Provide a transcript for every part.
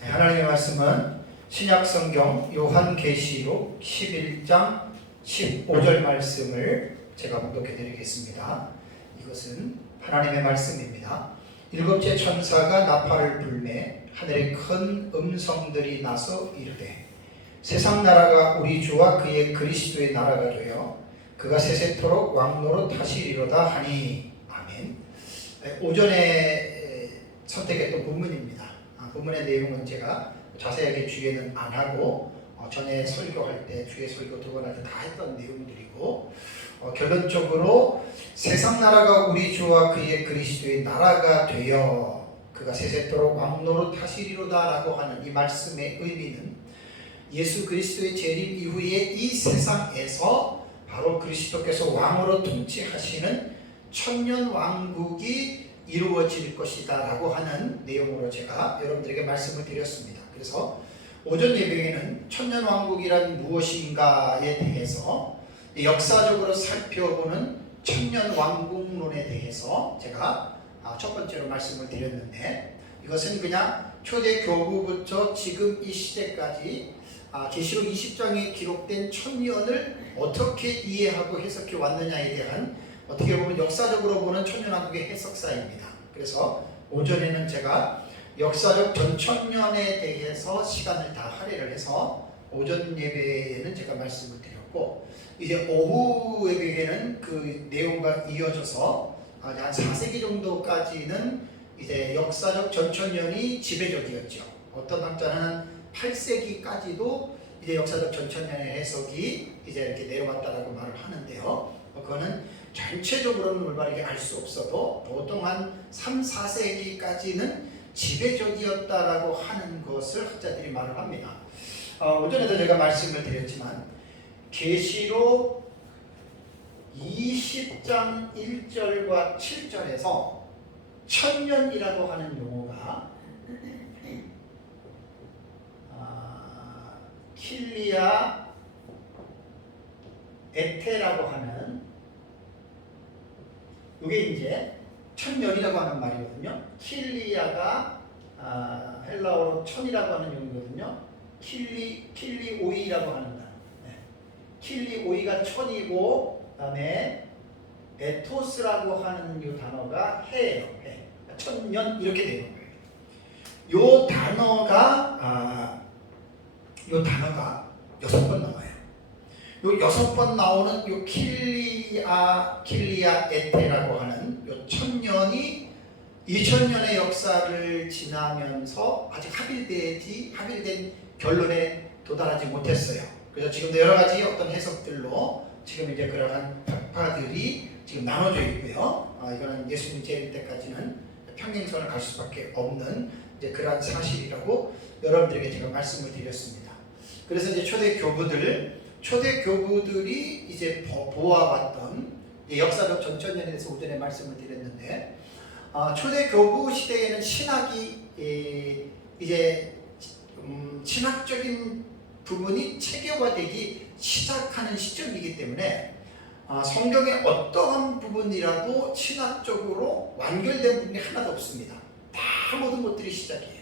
하나님의 말씀은 신약성경 요한계시록 11장 15절 말씀을 제가 봉독해 드리겠습니다. 이것은 하나님의 말씀입니다. 일곱째 천사가 나팔을 불매 하늘에 큰 음성들이 나서 이르되 세상 나라가 우리 주와 그의 그리스도의 나라가 되어 그가 세세토록 왕노릇 하시리로다 하니 아멘. 오전에 선택했던 본문입니다. 본문의 내용은 제가 자세하게 주의는 안 하고 전에 설교할 때 주의 설교 두 번 할 때 다 했던 내용들이고 결론적으로 세상 나라가 우리 주와 그의 그리스도의 나라가 되어 그가 세세토록 왕노릇 하시리로다 라고 하는 이 말씀의 의미는 예수 그리스도의 재림 이후에 이 세상에서 바로 그리스도께서 왕으로 통치하시는 천년 왕국이 이루어질 것이다 라고 하는 내용으로 제가 여러분들에게 말씀을 드렸습니다. 그래서 오전 예배에는 천년왕국이란 무엇인가에 대해서 역사적으로 살펴보는 천년왕국론에 대해서 제가 첫 번째로 말씀을 드렸는데, 이것은 그냥 초대교부부터 지금 이 시대까지 계시록 20장에 기록된 천년을 어떻게 이해하고 해석해 왔느냐에 대한 어떻게 보면 역사적으로 보는 천년왕국의 해석사입니다. 그래서 오전에는 제가 역사적 전천년에 대해서 시간을 다 할애를 해서 오전 예배에는 제가 말씀을 드렸고, 이제 오후 예배에는 그 내용과 이어져서 한 4세기 정도까지는 이제 역사적 전천년이 지배적이었죠. 어떤 학자는 8세기까지도 이제 역사적 전천년의 해석이 이제 이렇게 내려왔다라고 말을 하는데요. 그거는 전체적으로는 올바르게 알 수 없어도 보통 한 3, 4세기까지는 지배적이었다라고 하는 것을 학자들이 말을 합니다. 오전에도 제가 말씀을 드렸지만 계시록 20장 1절과 7절에서 천년이라고 하는 용어가 킬리아 에테라고 하는, 이게 이제 천년이라고 하는 말이거든요. 킬리아가 헬라어로 천이라고 하는 용어거든요. 킬리오이라고 하는 말. 킬리오이가 천이고, 그다음에 에토스라고 하는 이 단어가 해예요. 해. 천년 이렇게 되는 거예요. 요 단어가 6번 나와요. 요 6번 나오는 요 킬리아 에테라고 하는 요 천년이 2000년의 역사를 지나면서 아직 합일된 결론에 도달하지 못했어요. 그래서 지금도 여러 가지 어떤 해석들로 지금 이제 그러한 학파들이 지금 나눠져 있고요. 이거는 예수님 재림 때까지는 평행선을 갈 수밖에 없는 이제 그러한 사실이라고 여러분들에게 제가 말씀을 드렸습니다. 그래서 이제 초대교부들이 이제 보아왔던 역사적 전천년에 대해서 오전에 말씀을 드렸는데, 초대교부 시대에는 신학이 이제 신학적인 부분이 체계화되기 시작하는 시점이기 때문에 성경의 어떠한 부분이라도 신학적으로 완결된 부분이 하나도 없습니다. 다 모든 것들이 시작이에요.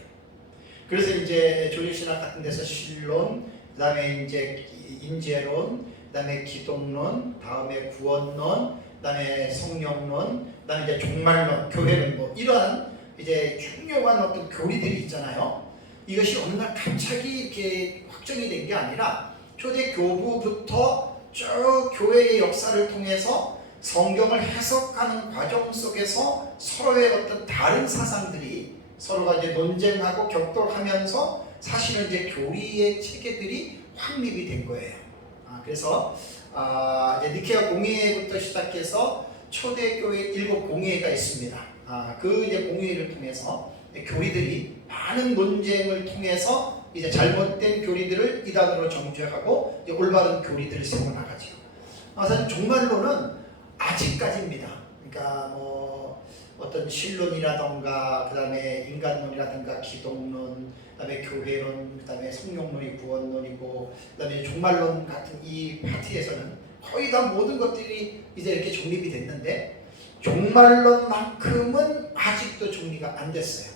그래서 이제 조실신학 같은 데서 신론, 그 다음에 이제 인재론, 그 다음에 기독론, 다음에 구원론, 그 다음에 성령론, 그 다음에 이제 종말론, 교회론, 뭐 이러한 이제 중요한 어떤 교리들이 있잖아요. 이것이 어느 날 갑자기 이렇게 확정이 된 게 아니라 초대교부부터 쭉 교회의 역사를 통해서 성경을 해석하는 과정 속에서 서로의 어떤 다른 사상들이 서로가 이제 논쟁하고 격돌하면서 사실은 이제 교리의 체계들이 확립이 된 거예요. 그래서 이제 니케아 공회부터 시작해서 초대교회 7공회가 있습니다. 그 이제 공회를 통해서 교리들이 많은 논쟁을 통해서 이제 잘못된 교리들을 이단으로 정죄하고 이제 올바른 교리들을 세워나가죠. 사실 종말론은 아직까지입니다. 그러니까 뭐 어떤 신론이라던가, 그 다음에 인간론이라든가, 기독론, 그 다음에 교회론, 그 다음에 성령론이 구원론이고, 그 다음에 종말론 같은 이 파트에서는 거의 다 모든 것들이 이제 이렇게 정립이 됐는데, 종말론만큼은 아직도 정리가 안 됐어요.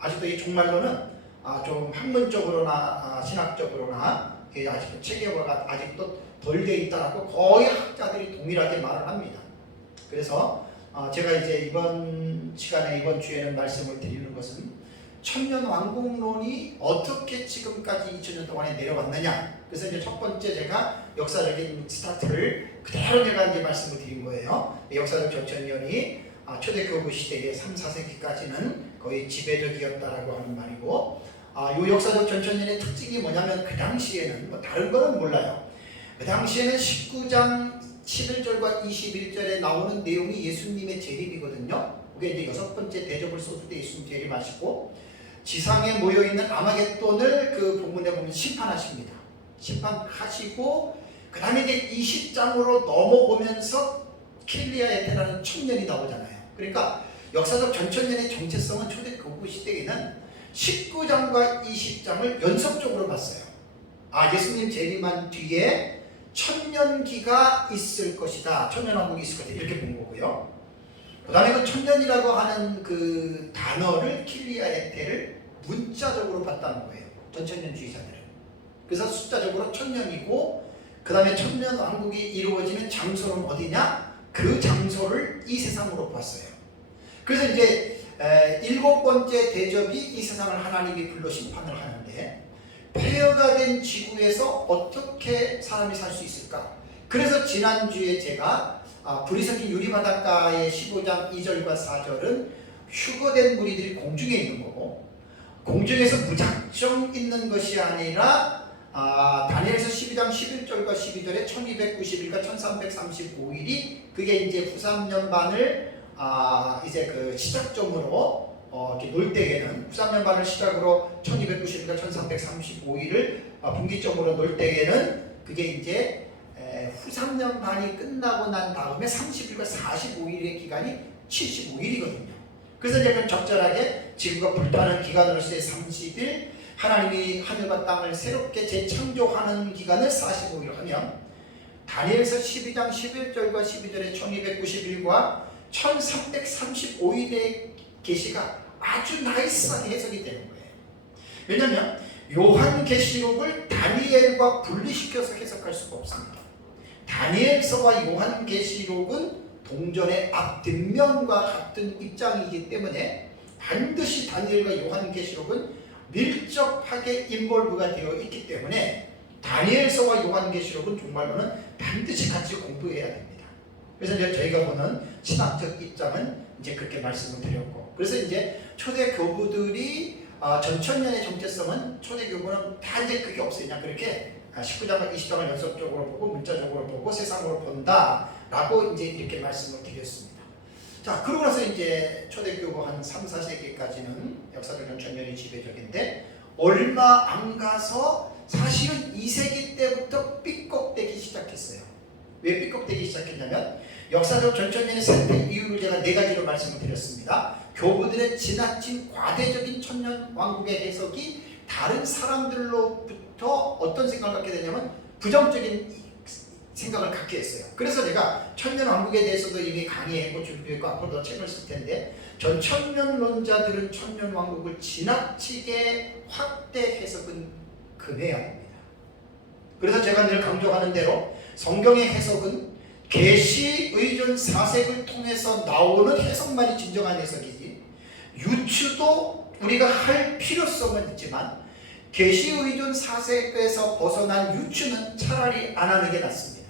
아직도 이 종말론은 좀 학문적으로나 신학적으로나 아직도 체계화가 아직도 덜 돼 있다라고 거의 학자들이 동일하게 말을 합니다. 그래서 제가 이제 이번 시간에 이번 주에는 말씀을 드리는 것은 천년 왕국론이 어떻게 지금까지 2000년 동안에 내려왔느냐. 그래서 이제 첫 번째 제가 역사적인 스타트를 그대로 내가 이제 말씀을 드린 거예요. 역사적 전천년이 초대교부 시대의 3, 4세기까지는 거의 지배적이었다라고 하는 말이고, 이 역사적 전천년의 특징이 뭐냐면 그 당시에는 뭐 다른 거는 몰라요. 그 당시에는 19장 11절과 21절에 나오는 내용이 예수님의 재림이거든요. 그게 이제 여섯 번째 대접을 쏟을 때 예수님 재림하시고 지상에 모여있는 아마겟돈을 그 본문에 보면 심판하십니다. 심판하시고 그 다음에 이제 20장으로 넘어오면서 킬리아에테라는 청년이 나오잖아요. 그러니까 역사적 전천년의 정체성은 초대교부 시대에는 19장과 20장을 연속적으로 봤어요. 예수님 재림한 뒤에 천년기가 있을 것이다. 천년왕국이 있을 것이다. 이렇게 본 거고요. 그 다음에 그 천년이라고 하는 그 단어를 킬리아에테를 문자적으로 봤다는 거예요. 전천년주의자들은. 그래서 숫자적으로 천년이고 그 다음에 천년왕국이 이루어지는 장소는 어디냐? 그 장소를 이 세상으로 봤어요. 그래서 이제 일곱 번째 대접이 이 세상을 하나님이 불러 심판을 하는데 폐허가 된 지구에서 어떻게 사람이 살 수 있을까? 그래서 지난주에 제가 불이 섞인 유리바닷가의 15장 2절과 4절은 휴거된 무리들이 공중에 있는 거고 공중에서 무작정 있는 것이 아니라 다니엘서 12장 11절과 12절에 1290일과 1335일이 그게 이제 후삼년반을 이제 그 시작점으로 이렇게 놀 때에는 후삼년반을 시작으로 1290일과 1335일을 분기점으로 놀 때에는 그게 이제 후삼년반이 끝나고 난 다음에 30일과 45일의 기간이 75일이거든요. 그래서 이제 적절하게 지구가 불타는 기간으로서의 30일, 하나님이 하늘과 땅을 새롭게 재창조하는 기간을 45일 하면 다니엘서 12장 11절과 12절의 1290일과 1335일의 계시가 아주 나이스하게 해석이 되는 거예요. 왜냐하면 요한계시록을 다니엘과 분리시켜서 해석할 수가 없습니다. 다니엘서와 요한계시록은 동전의 앞뒷면과 같은 입장이기 때문에 반드시 다니엘과 요한계시록은 밀접하게 인볼브가 되어 있기 때문에 다니엘서와 요한계시록은 정말로는 반드시 같이 공부해야 됩니다. 그래서 이제 저희가 보는 신학적 입장은 이제 그렇게 말씀을 드렸고, 그래서 이제 초대 교부들이 전천년의 정체성은 초대 교부는 다 이제 그게 없어요. 그냥 그렇게 19장과 20장을 연속적으로 보고 문자적으로 보고 세상으로 본다라고 이제 이렇게 말씀을 드렸습니다. 자, 그러고 나서 이제 초대교부 한 3, 4세기까지는 역사적 전천년이 지배적인데 얼마 안 가서 사실은 2세기 때부터 삐걱대기 시작했어요. 왜 삐걱대기 시작했냐면 역사적 전천년의 선택 이유를 제가 네 가지로 말씀을 드렸습니다. 교부들의 지나친 과대적인 천년 왕국의 해석이 다른 사람들로부터 어떤 생각을 갖게 되냐면 부정적인 생각을 갖게 했어요. 그래서 제가 천년 왕국에 대해서도 이미 강의했고 준비했고 앞으로도 책을 쓸 텐데 전 천년론자들은 천년 왕국을 지나치게 확대 해석은 금해야 됩니다. 그래서 제가 늘 강조하는 대로 성경의 해석은 계시 의존 사색을 통해서 나오는 해석만이 진정한 해석이지 유추도 우리가 할 필요성은 있지만 계시 의존 사색에서 벗어난 유추는 차라리 안 하는 게 낫습니다.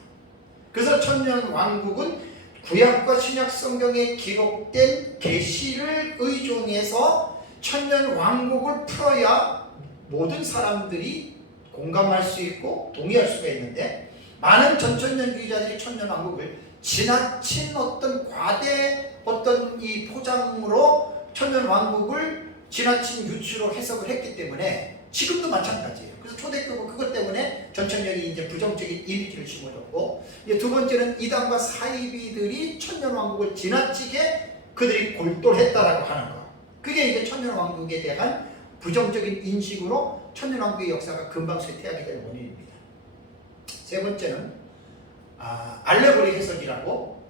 그래서 천년 왕국은 구약과 신약 성경에 기록된 계시를 의존해서 천년 왕국을 풀어야 모든 사람들이 공감할 수 있고 동의할 수가 있는데 많은 전천년주의자들이 천년 왕국을 지나친 어떤 과대 어떤 이 포장으로 천년 왕국을 지나친 유추로 해석을 했기 때문에 지금도 마찬가지예요. 그래서 초대교부 그것 때문에 전천년이 이제 부정적인 이미지를 심어줬고, 이제 두 번째는 이단과 사이비들이 천년 왕국을 지나치게 그들이 골똘했다라고 하는 거. 그게 이제 천년 왕국에 대한 부정적인 인식으로 천년 왕국의 역사가 금방 쇠퇴하게 될 원인입니다. 세 번째는 알레고리 해석이라고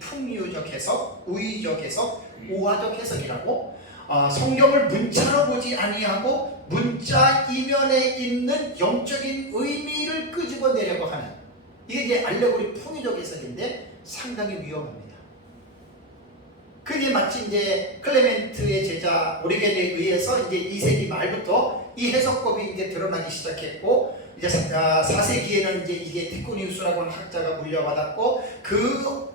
풍유적 해석, 우의적 해석, 우화적 해석이라고 성경을 문자로 보지 아니하고 문자 이면에 있는 영적인 의미를 끄집어내려고 하는, 이게 이제 알레고리 풍의적 해석인데 상당히 위험합니다. 그게 마치 이제 클레멘트의 제자 오리겐에 의해서 이제 2세기 말부터 이 해석법이 이제 드러나기 시작했고, 이제 4세기에는 이제 이게 티코니우스라고 하는 학자가 물려받았고, 그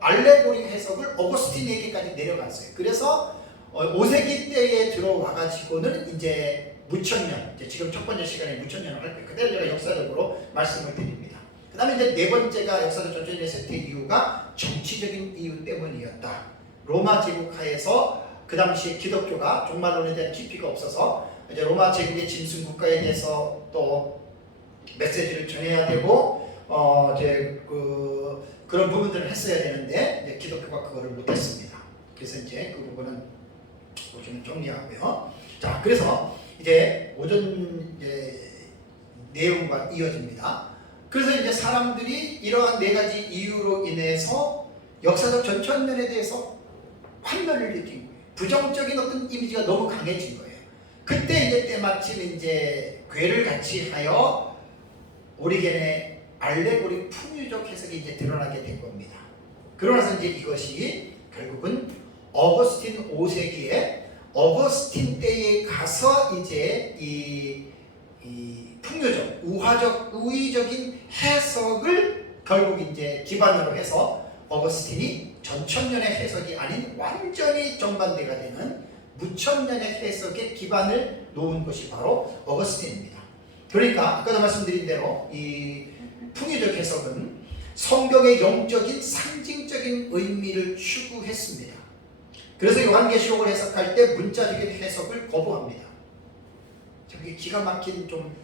알레고리 해석을 어거스틴에게까지 내려갔어요. 그래서 5세기 때에 들어와가지고는 이제 무천년, 이제 지금 첫 번째 시간에 무천년을 할 거예요. 그대로 제가 역사적으로 말씀을 드립니다. 그 다음에 이제 네 번째가 역사적 전천년의 셋째 이유가 정치적인 이유 때문이었다. 로마 제국하에서 그 당시에 기독교가 종말론에 대한 깊이가 없어서 이제 로마 제국의 짐승 국가에 대해서 또 메시지를 전해야 되고 이제 그런 부분들을 했어야 되는데 이제 기독교가 그거를 못했습니다. 그래서 이제 그 부분은 좀 정리하고요. 자, 그래서 이제 오전 이제 내용과 이어집니다. 그래서 이제 사람들이 이러한 네 가지 이유로 인해서 역사적 전천년에 대해서 환멸을 느낀 거예요. 부정적인 어떤 이미지가 너무 강해진 거예요. 그때 이제 때마침 이제 괴를 같이 하여 오리겐의 알레고리 풍유적 해석이 이제 드러나게 된 겁니다. 그러나서 이제 이것이 결국은 어거스틴 5세기에 어거스틴 때에 가서 이제 이 풍요적, 우화적, 우의적인 해석을 결국 이제 기반으로 해서 어거스틴이 전천년의 해석이 아닌 완전히 정반대가 되는 무천년의 해석의 기반을 놓은 것이 바로 어거스틴입니다. 그러니까 아까도 말씀드린 대로 이 풍요적 해석은 성경의 영적인 상징적인 의미를 추구했습니다. 그래서 요한계시록을 해석할 때 문자적인 해석을 거부합니다. 저게 기가 막힌, 좀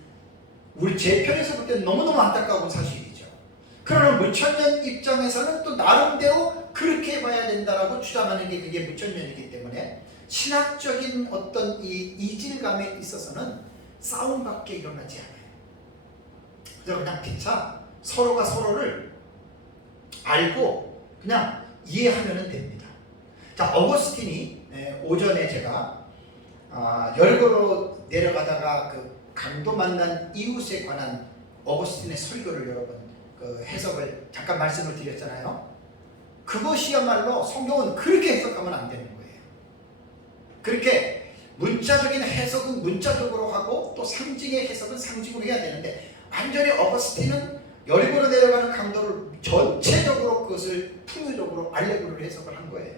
우리 제 편에서 볼 때는 너무너무 안타까운 사실이죠. 그러나 무천년 입장에서는 또 나름대로 그렇게 봐야 된다라고 주장하는 게 그게 무천년이기 때문에 신학적인 어떤 이 이질감에 있어서는 싸움밖에 일어나지 않아요. 그래서 그냥 피차 서로가 서로를 알고 그냥 이해하면 됩니다. 자, 어거스틴이 오전에 제가 열거로 내려가다가 그 강도 만난 이웃에 관한 어거스틴의 설교를 여러분 해석을 잠깐 말씀을 드렸잖아요. 그것이야말로 성경은 그렇게 해석하면 안 되는 거예요. 그렇게 문자적인 해석은 문자적으로 하고 또 상징의 해석은 상징으로 해야 되는데, 완전히 어거스틴은 열거로 내려가는 강도를 전체적으로 그것을 풍요적으로 알레고리로 해석을 한 거예요.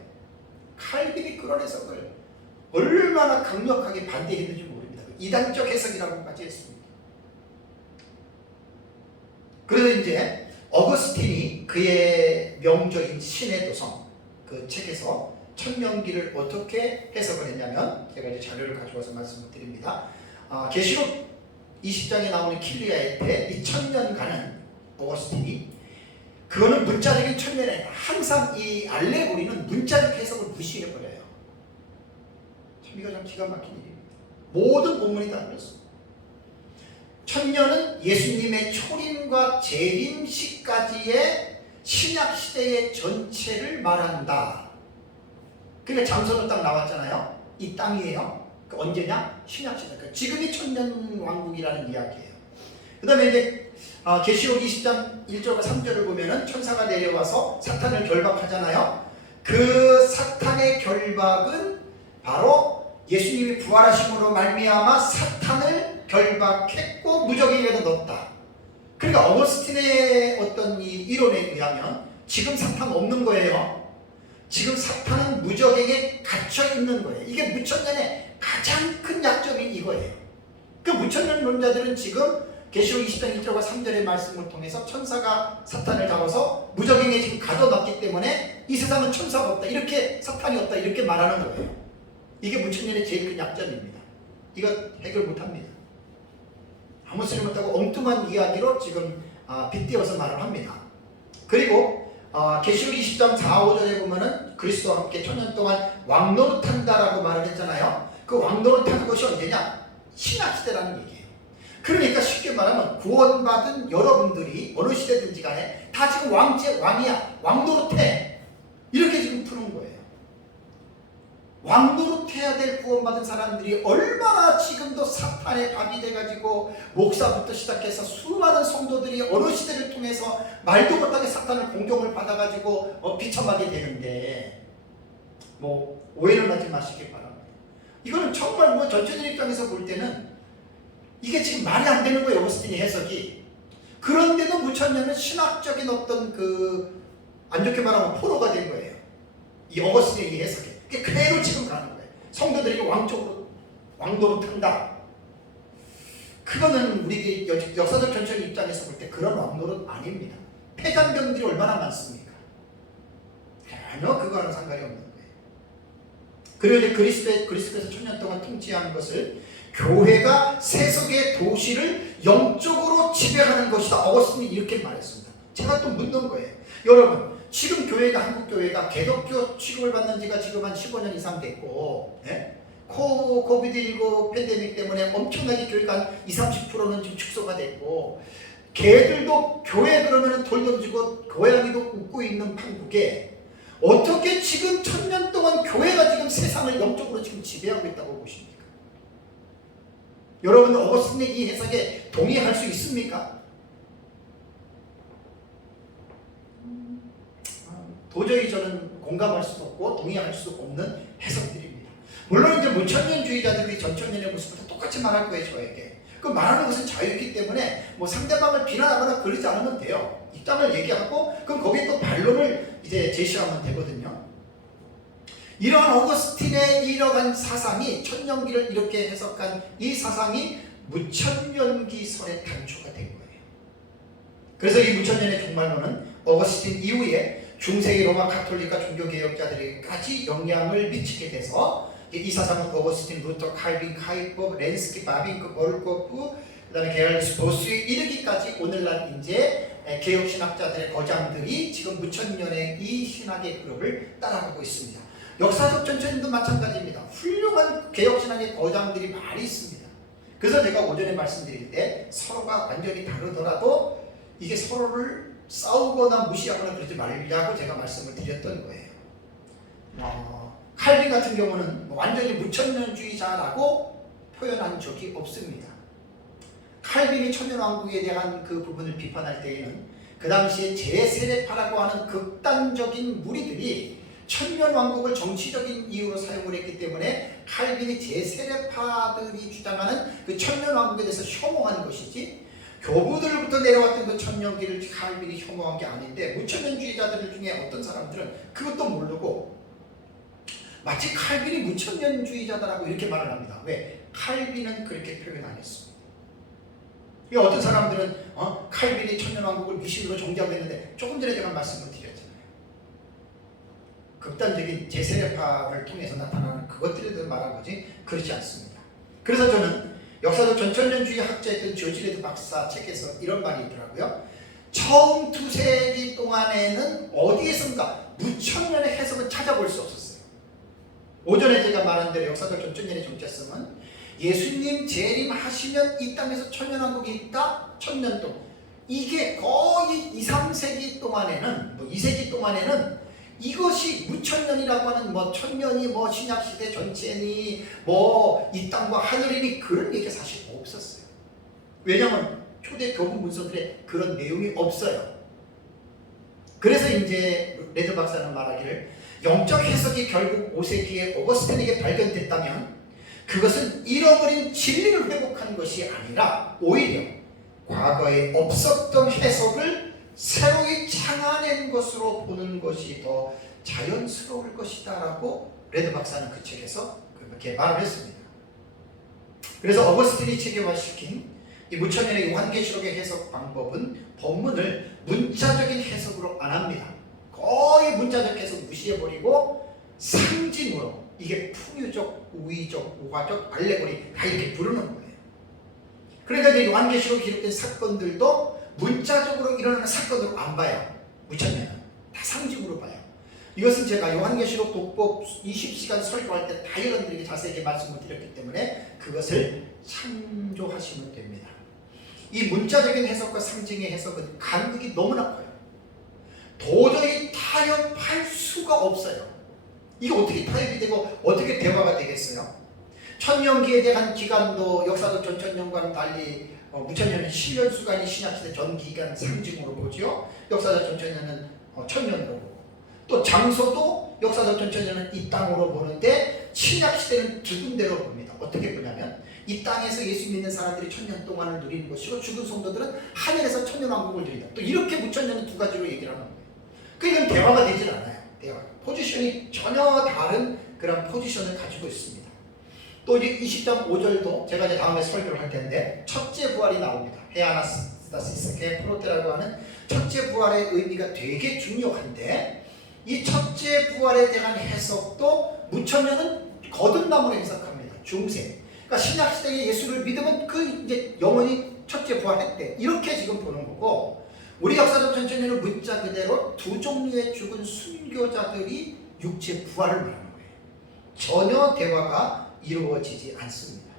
칼빈이 그런 해석을 얼마나 강력하게 반대했는지 모릅니다. 이단적 해석이라고까지 했습니다. 그래서 이제 어거스틴이 그의 명적인 신의 도성 그 책에서 천년기를 어떻게 해석을 했냐면, 제가 이제 자료를 가져와서 말씀을 드립니다. 계시록 20장에 나오는 킬리아의 때 이 천년간은 어거스틴이 그거는 문자적인 천년이 아니라 항상 이 알레고리는 문자적 해석을 무시해버려요. 참 이거 참 기가 막힌 일입니다. 모든 본문이 다 그렇습니다. 천년은 예수님의 초림과 재림 시까지의 신약 시대의 전체를 말한다. 그러니까 장소는 딱 나왔잖아요. 이 땅이에요. 그 언제냐? 신약 시대. 그러니까 지금이 천년 왕국이라는 이야기예요. 그 다음에 이제 계시록 20장 1절과 3절을 보면은 천사가 내려와서 사탄을 결박하잖아요. 그 사탄의 결박은 바로 예수님이 부활하심으로 말미암아 사탄을 결박했고 무적에게도 넣었다. 그러니까 어거스틴의 어떤 이 이론에 의하면 지금 사탄 없는 거예요. 지금 사탄은 무적에게 갇혀 있는 거예요. 이게 무천년의 가장 큰 약점이 이거예요. 그 무천년론자들은 지금 계시록 20장 1절과 3절의 말씀을 통해서 천사가 사탄을 잡아서 무적에게 지금 가둬놨기 때문에 이 세상은 천사가 없다, 이렇게 사탄이 없다, 이렇게 말하는 거예요. 이게 무천년의 제일 큰 약점입니다. 이거 해결 못합니다. 아무 소리 못하고 엉뚱한 이야기로 지금 빗대어서 말을 합니다. 그리고 계시록 20장 4, 5절에 보면은 그리스도와 함께 천년 동안 왕노릇한다라고 말을 했잖아요. 그 왕노릇하는 것이 언제냐? 신약시대라는 얘기예요. 그러니까 쉽게 말하면 구원받은 여러분들이 어느 시대든지 간에 다 지금 왕이야, 왕노릇해, 이렇게 지금 푸는 거예요. 왕노릇해야 될 구원받은 사람들이 얼마나 지금도 사탄의 밥이 돼가지고 목사부터 시작해서 수많은 성도들이 어느 시대를 통해서 말도 못하게 사탄의 공격을 받아가지고 비참하게 되는데 뭐 오해를 하지 마시기 바랍니다. 이거는 정말 뭐 전체적인 입장에서 볼 때는 이게 지금 말이 안 되는 거예요. 어거스틴의 해석이. 그런데도 무천년은 신학적인 어떤 그 안 좋게 말하면 포로가 된 거예요. 이 어거스틴의 이 해석이. 그대로 지금 가는 거예요. 성도들이 왕도로 탄다. 그거는 우리 역사적 전체 입장에서 볼 때 그런 왕노릇 아닙니다. 폐간병들이 얼마나 많습니까? 전혀 그거와는 상관이 없는 거예요. 그리고 이제 그리스도에서 1000년 동안 통치한 것을 교회가 세속의 도시를 영적으로 지배하는 것이다. 어거스틴이 이렇게 말했습니다. 제가 또 묻는 거예요. 여러분, 지금 교회가 한국 교회가 개독교 취급을 받는 지가 지금 한 15년 이상 됐고, 코비드19 팬데믹 때문에 엄청나게 교회가 한 20-30%는 지금 축소가 됐고, 개들도 교회 그러면 돌 던지고 고양이도 웃고 있는 한국에 어떻게 지금 1000년 동안 교회가 지금 세상을 영적으로 지금 지배하고 있다고 보십니까? 여러분, 어거스틴의 이 해석에 동의할 수 있습니까? 도저히 저는 공감할 수도 없고 동의할 수 없는 해석들입니다. 물론 이제 무천년주의자들이 전천년의 모습부터 똑같이 말할 거예요, 저에게. 그 말하는 것은 자유이기 때문에 뭐 상대방을 비난하거나 그러지 않으면 돼요. 입장을 얘기하고 그럼 거기에 또 반론을 이제 제시하면 되거든요. 이러한 어거스틴의 이러한 사상이 천년기를 이렇게 해석한 이 사상이 무천년기설의 단초가 된 거예요. 그래서 이 무천년의 종말론은 어거스틴 이후에 중세기 로마 가톨릭과 종교개혁자들에게까지 영향을 미치게 돼서 이 사상은 어거스틴, 루터, 칼빈, 카이퍼, 렌스키, 바빙크, 버르코프, 그 다음에 게럴스 보스에 이르기까지 오늘날 이제 개혁신학자들의 거장들이 지금 무천년의 이 신학의 그룹을 따라가고 있습니다. 역사적 전체도 마찬가지입니다. 훌륭한 개혁신학의 거장들이 많이 있습니다. 그래서 제가 오전에 말씀드릴 때 서로가 완전히 다르더라도 이게 서로를 싸우거나 무시하거나 그러지 말라고 제가 말씀을 드렸던 거예요. 칼빈 같은 경우는 완전히 무천년주의자라고 표현한 적이 없습니다. 칼빈이 천년왕국에 대한 그 부분을 비판할 때에는 그 당시에 제세례파라고 하는 극단적인 무리들이 천년왕국을 정치적인 이유로 사용을 했기 때문에 칼빈이 제세례파들이 주장하는 그 천년왕국에 대해서 혐오한 것이지 교부들부터 내려왔던 그 천년기를 칼빈이 혐오한 게 아닌데 무천년주의자들 중에 어떤 사람들은 그것도 모르고 마치 칼빈이 무천년주의자다라고 이렇게 말을 합니다. 왜? 칼빈은 그렇게 표현 안 했습니다. 어떤 사람들은 칼빈이 천년왕국을 미신으로 정죄하고 했는데 조금 전에 제가 말씀을 드렸잖아요. 극단적인 제세례파를 통해서 나타나는 그것들에 대해서 말한 거지 그렇지 않습니다. 그래서 저는 역사적 전천년주의 학자였던 조지 레드 박사 책에서 이런 말이 있더라고요. 처음 2세기 동안에는 어디에선가 무천년의 해석을 찾아볼 수 없었어요. 오전에 제가 말한 대로 역사적 전천년의 정체성은 예수님 재림하시면 이 땅에서 천년왕국이 있다. 천년 동안. 이게 거의 2, 3세기 동안에는 2세기 동안에는 이것이 무천년이라고 하는 천년이 신약시대 전체니 이 땅과 하늘이니 그런 얘기가 사실 없었어요. 왜냐하면 초대 교부 문서들에 그런 내용이 없어요. 그래서 이제 레드 박사는 말하기를 영적 해석이 결국 5세기에 어거스틴에게 발견됐다면 그것은 잃어버린 진리를 회복한 것이 아니라 오히려 과거에 없었던 해석을 새로이 창아낸 것으로 보는 것이 더 자연스러울 것이다 라고 레드 박사는 그 책에서 그렇게 말을 했습니다. 그래서 어거스틴이 체계화시킨 이 무천년의 요한계시록의 해석 방법은 본문을 문자적인 해석으로 안 합니다. 거의 문자적 해석 무시해버리고 상징으로 이게 풍유적, 우의적, 우화적, 알레고리 다 이렇게 부르는 거예요. 그러니까 이제 요한계시록 기록된 사건들도 문자적으로 일어나는 사건으로 안 봐요. 무천년은 다 상징으로 봐요. 이것은 제가 요한계시록 독법 20시간 설교할 때 다 여러분들에게 자세하게 말씀을 드렸기 때문에 그것을 참조하시면 됩니다. 이 문자적인 해석과 상징의 해석은 간극이 너무나 커요. 도저히 타협할 수가 없어요. 이게 어떻게 타협이 되고 어떻게 대화가 되겠어요? 천년기에 대한 기간도 역사적 전천년과는 달리 무천년은 10년 수간이 신약시대 전 기간 상징으로 보죠. 역사적 전천년은 천년으로 보고, 또 장소도 역사적 전천년은 이 땅으로 보는데 신약시대는 두 군데로 봅니다. 어떻게 보냐면 이 땅에서 예수 믿는 사람들이 천년 동안을 누리는 것이고 죽은 성도들은 하늘에서 천년왕국을 누린다. 또 이렇게 무천년은 두 가지로 얘기를 하는 거예요. 그러니까 대화가 되질 않아요. 대화. 포지션이 전혀 다른 그런 포지션을 가지고 있습니다. 또 이제 20장 5절도 제가 이제 다음에 설교를 할 텐데 첫째 부활이 나옵니다. 헤아나스타시스 프로테라고 하는 첫째 부활의 의미가 되게 중요한데 이 첫째 부활에 대한 해석도 무천년은 거듭남으로 해석합니다. 중생. 그러니까 신약 시대에 예수를 믿으면 그 이제 영원히 첫째 부활했대. 이렇게 지금 보는 거고, 우리 역사적 전천년은 문자 그대로 두 종류의 죽은 순교자들이 육체 부활을 말하는 거예요. 전혀 대화가 이루어지지 않습니다.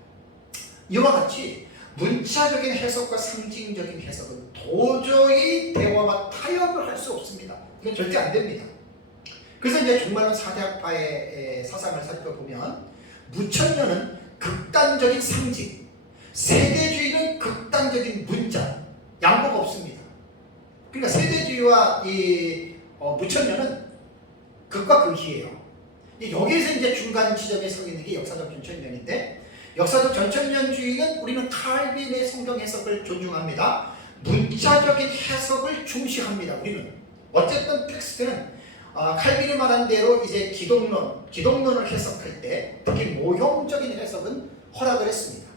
이와 같이 문자적인 해석과 상징적인 해석은 도저히 대화와 타협을 할 수 없습니다. 이건 절대 안 됩니다. 그래서 이제 종말론 사대학파의 사상을 살펴보면 무천년은 극단적인 상징, 세대주의는 극단적인 문자, 양보가 없습니다. 그러니까 세대주의와 이 무천년은 극과 극이에요. 여기에서 이제 중간 지점에 서 있는 게 역사적 전천년인데, 역사적 전천년주의는 우리는 칼빈의 성경 해석을 존중합니다. 문자적인 해석을 중시합니다. 우리는 어쨌든 텍스트는 칼빈이 말한 대로 이제 기독론을 해석할 때 특히 모형적인 해석은 허락을 했습니다.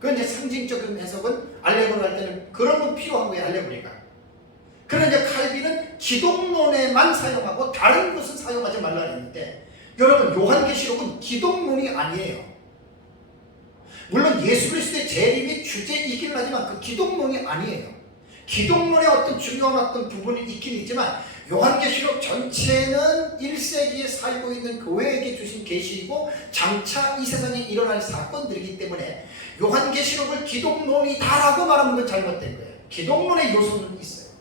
그건 이제 상징적인 해석은 알레고리 할 때는 그런 건 필요한 거예요. 알레고리가. 그런데 칼빈은 기독론에만 사용하고 다른 것은 사용하지 말라 했는데, 여러분 요한계시록은 기독론이 아니에요. 물론 예수 그리스도의 재림이 주제이긴 하지만 그 기독론이 아니에요. 기독론의 어떤 중요한 어떤 부분이 있긴 있지만 요한계시록 전체는 1세기에 살고 있는 교회에게 주신 계시이고 장차 이 세상에 일어날 사건들이기 때문에 요한계시록을 기독론이다라고 말하는 건 잘못된 거예요. 기독론의 요소는 있어요.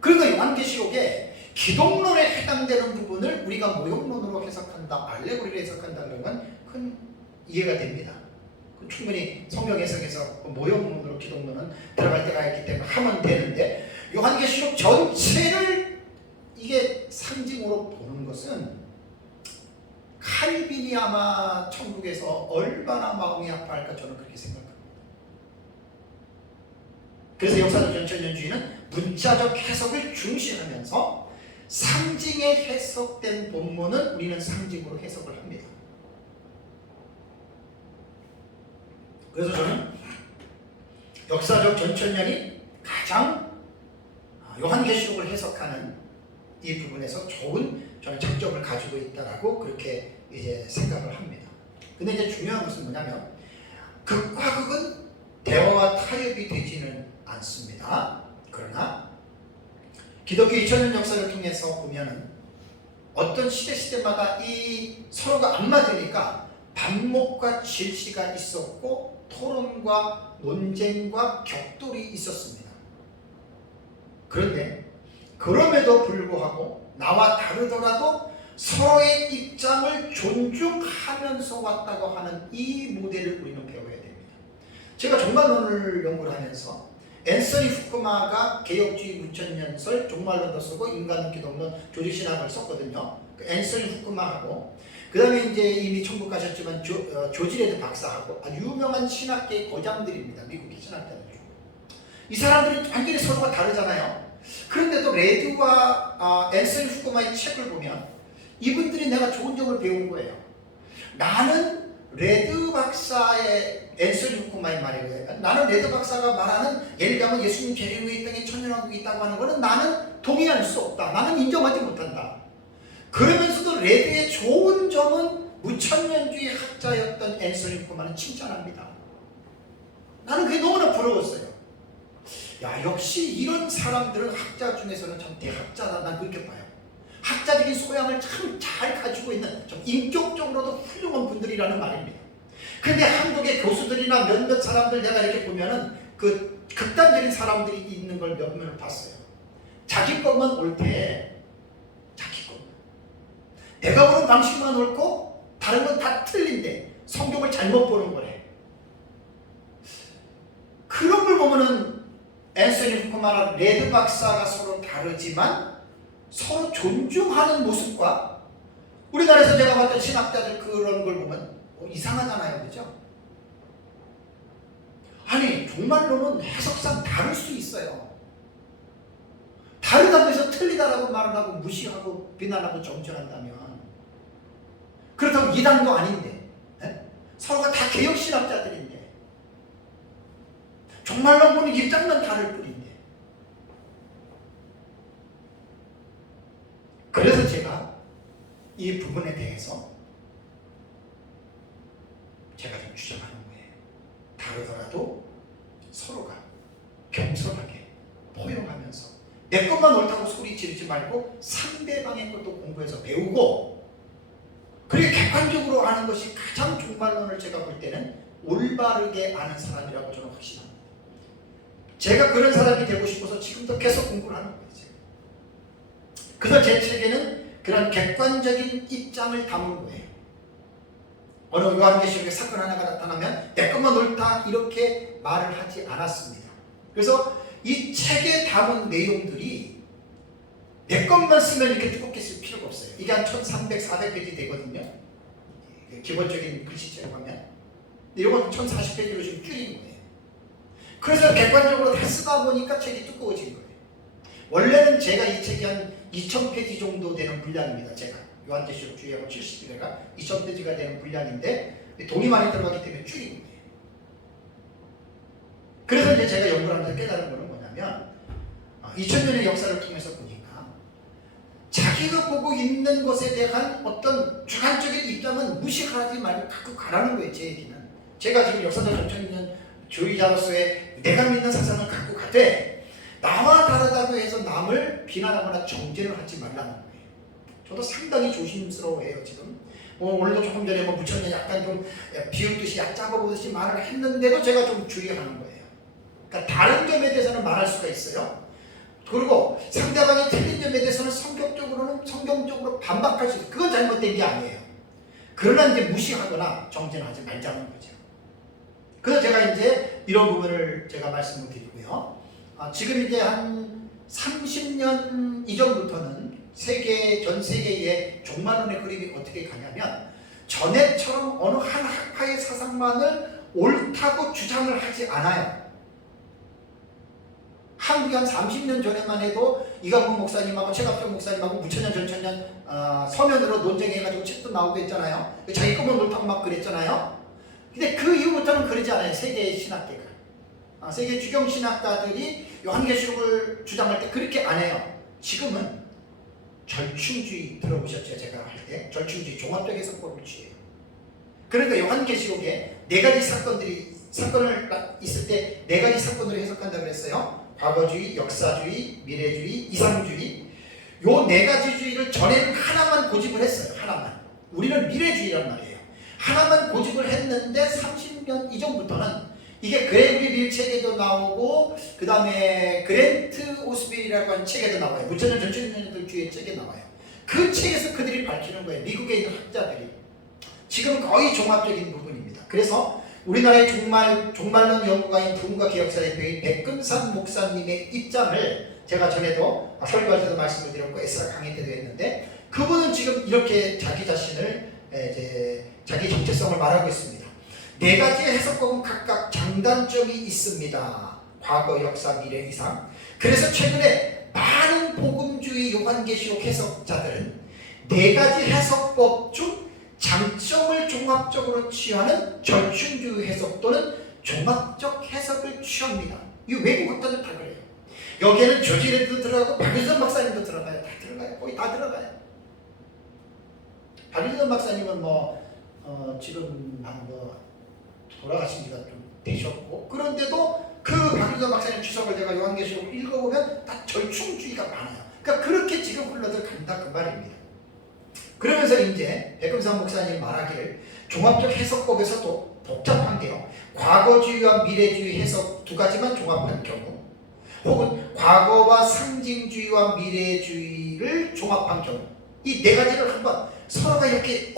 그러니까 요한계시록에 기독론에 해당되는 부분을 우리가 모형론으로 해석한다, 알레고리로 해석한다 그러면 큰 이해가 됩니다. 충분히 성경 해석에서 모형론으로 기독론은 들어갈 때가 있기 때문에 하면 되는데, 요한계시록 전체를 이게 상징으로 보는 것은 칼빈이 아마 천국에서 얼마나 마음이 아파할까 저는 그렇게 생각합니다. 그래서 역사적 전천년주의는 문자적 해석을 중시하면서 상징에 해석된 본문은 우리는 상징으로 해석을 합니다. 그래서 저는 역사적 전천년이 가장 요한계시록을 해석하는 이 부분에서 좋은 저는 장점을 가지고 있다라고 그렇게 이제 생각을 합니다. 근데 이제 중요한 것은 뭐냐면 극과 극은 대화와 타협이 되지는 않습니다. 그러나 기독교 2000년 역사를 통해서 보면은 어떤 시대마다 이 서로가 안 맞으니까 반목과 질시가 있었고 토론과 논쟁과 격돌이 있었습니다. 그런데 그럼에도 불구하고 나와 다르더라도 서로의 입장을 존중하면서 왔다고 하는 이 모델을 우리는 배워야 됩니다. 제가 종말론을 연구를 하면서 앤서니 후쿠마가 개혁주의 무천년설, 종말론도 쓰고 인간론, 기독론, 조직신학을 썼거든요. 그 앤서니 후쿠마하고 그 다음에 이제 이미 천국 가셨지만 조지레드 박사하고 아주 유명한 신학계의 고장들입니다. 미국의 신학자들. 이 사람들이 완전히 서로가 다르잖아요. 그런데도 레드와 앤서니 후쿠마의 책을 보면 이분들이 내가 좋은 점을 배운 거예요. 나는 레드 박사의 앤서니 후쿠마의 말이에요. 나는 레드 박사가 말하는 예를 들면 예수님 재림 후에 이 땅에 천년왕국이 있다고 하는 것은 나는 동의할 수 없다. 나는 인정하지 못한다. 그러면서도 레드의 좋은 점은 무천년주의 학자였던 앤서니 후쿠마는 칭찬합니다. 나는 그게 너무나 부러웠어요. 야, 역시 이런 사람들은 학자 중에서는 참 대학자다. 난 그렇게 봐요. 학자적인 소양을 참 잘 가지고 있는 좀 인격적으로도 훌륭한 분들이라는 말입니다. 그런데 한국의 교수들이나 몇몇 사람들 내가 이렇게 보면은 그 극단적인 사람들이 있는 걸 몇 면을 봤어요. 자기 것만 옳대. 자기 것. 내가 보는 방식만 옳고 다른 건 다 틀린데 성경을 잘못 보는 거래. 그런 걸 보면은 앤서니 후크만과 레드 박사가 서로 다르지만 서로 존중하는 모습과 우리나라에서 제가 봤던 신학자들 그런 걸 보면 이상하잖아요. 그죠? 아니 종말론은 해석상 다를 수 있어요. 다르다고 해서 틀리다라고 말을 하고 무시하고 비난하고 정죄한다면 그렇다고 이단도 아닌데 서로가 다 개혁신학자들인데 종말론 보는 입장만 다를 뿐인데 그래서 제가 이 부분에 대해서 제가 좀 주장하는 거예요. 다르더라도 서로가 겸손하게 포용하면서 내 것만 옳다고 소리 지르지 말고 상대방의 것도 공부해서 배우고 그리고 객관적으로 아는 것이 가장 종말론을 제가 볼 때는 올바르게 아는 사람이라고 저는 확신합니다. 제가 그런 사람이 되고 싶어서 지금도 계속 공부를 하는 거예요. 그래서 제 책에는 그런 객관적인 입장을 담은 거예요. 어느 요한계시록의 사건 하나가 나타나면 내 것만 옳다 이렇게 말을 하지 않았습니다. 그래서 이 책에 담은 내용들이 내 것만 쓰면 이렇게 두껍게 쓸 필요가 없어요. 이게 한 1300, 400페이지 되거든요. 기본적인 글씨체로 하면. 이건 1040페이지로 지금 줄인 거예요. 그래서 객관적으로 다 쓰다 보니까 책이 두꺼워진 거예요. 원래는 제가 이 책이 한 2000페이지 정도 되는 분량입니다. 제가 요한계시록 주의하고 70일에가 2000페이지가 되는 분량인데 돈이 많이 들어가기 때문에 줄인 거예요. 그래서 이제 제가 연구를 하면서 깨달은 거는 뭐냐면 2000년의 역사를 통해서 보니까 자기가 보고 있는 것에 대한 어떤 주관적인 입장은 무시하지 말고 갖고 가라는 거예요. 제 얘기는 제가 지금 역사적 전천주의자로서의 내가 믿는 사상을 갖고 가되 나와 다르다고 해서 남을 비난하거나 정죄를 하지 말라는 거예요. 저도 상당히 조심스러워해요. 지금 오늘도 조금 전에 부처님 약간 좀 비웃듯이 얕잡아보듯이 말을 했는데도 제가 좀 주의하는 거예요. 그러니까 다른 점에 대해서는 말할 수가 있어요. 그리고 상대방이 틀린 점에 대해서는 성경적으로 반박할 수 있어요. 그건 잘못된 게 아니에요. 그러나 이제 무시하거나 정죄는 하지 말자는 거죠. 그래서 제가 이제 이런 부분을 제가 말씀을 드리고요. 지금 이제 한 30년 이전부터는 전 세계의 종말론의 그림이 어떻게 가냐면 전에처럼 어느 한 학파의 사상만을 옳다고 주장을 하지 않아요. 한국이 한 30년 전에만 해도 이강문 목사님하고 최갑종 목사님하고 무천년 전천년 서면으로 논쟁해가지고 책도 나오고 했잖아요. 자기 것만 옳다고 막 그랬잖아요. 근데 그 이후부터는 그러지 않아요. 세계의 신학계가. 세계 주경 신학가들이 요한계시록을 주장할 때 그렇게 안 해요. 지금은 절충주의 들어보셨죠? 제가 할 때 절충주의 종합적 해석법을 취해요. 그러니까 요한계시록에 네 가지 사건을 있을 때 네 가지 사건으로 해석한다고 그랬어요. 과거주의, 역사주의, 미래주의, 이상주의. 요 네 가지 주의를 전에는 하나만 고집을 했어요. 하나만. 우리는 미래주의란 말이에요. 하나만 고집을 했는데 30년 이전부터는 이게 그레고리 빌 책에도 나오고 그 다음에 그랜트 오스빌이라고 하는 책에도 나와요. 무천년 전천년들 주의 책에 나와요. 그 책에서 그들이 밝히는 거예요. 미국에 있는 학자들이. 지금 거의 종합적인 부분입니다. 그래서 우리나라의 종말론 연구가인 부흥과 개혁사 대표인 백금산 목사님의 입장을 제가 전에도 설교할 때도 말씀을 드렸고 에스라 강의 때도 했는데 그분은 지금 이렇게 자기 자신을 자기 정체성을 말하고 있습니다. 네 가지의 해석법은 각각 장단점이 있습니다. 과거, 역사, 미래, 이상. 그래서 최근에 많은 복음주의 요한계시록 해석자들은 네 가지 해석법 중 장점을 종합적으로 취하는 절충주의 해석 또는 종합적 해석을 취합니다. 이 외국 학자들 다 그래요. 여기에는 조지레도 들어가고 박유선 박사님도 들어가요. 다 들어가요. 거의 다 들어가요. 박유선 박사님은 지금 돌아가신 지가 좀 되셨고 그런데도 그 박유선 박사님 주석을 제가 요한계시록을 읽어보면 다 절충주의가 많아요. 그러니까 그렇게 지금 흘러들어간다 그 말입니다. 그러면서 이제 백금산 목사님 말하기를 종합적 해석법에서도 복잡한데요. 과거주의와 미래주의 해석 두 가지만 종합한 경우 혹은 과거와 상징주의와 미래주의를 종합한 경우 이 네 가지를 한번 서로가 이렇게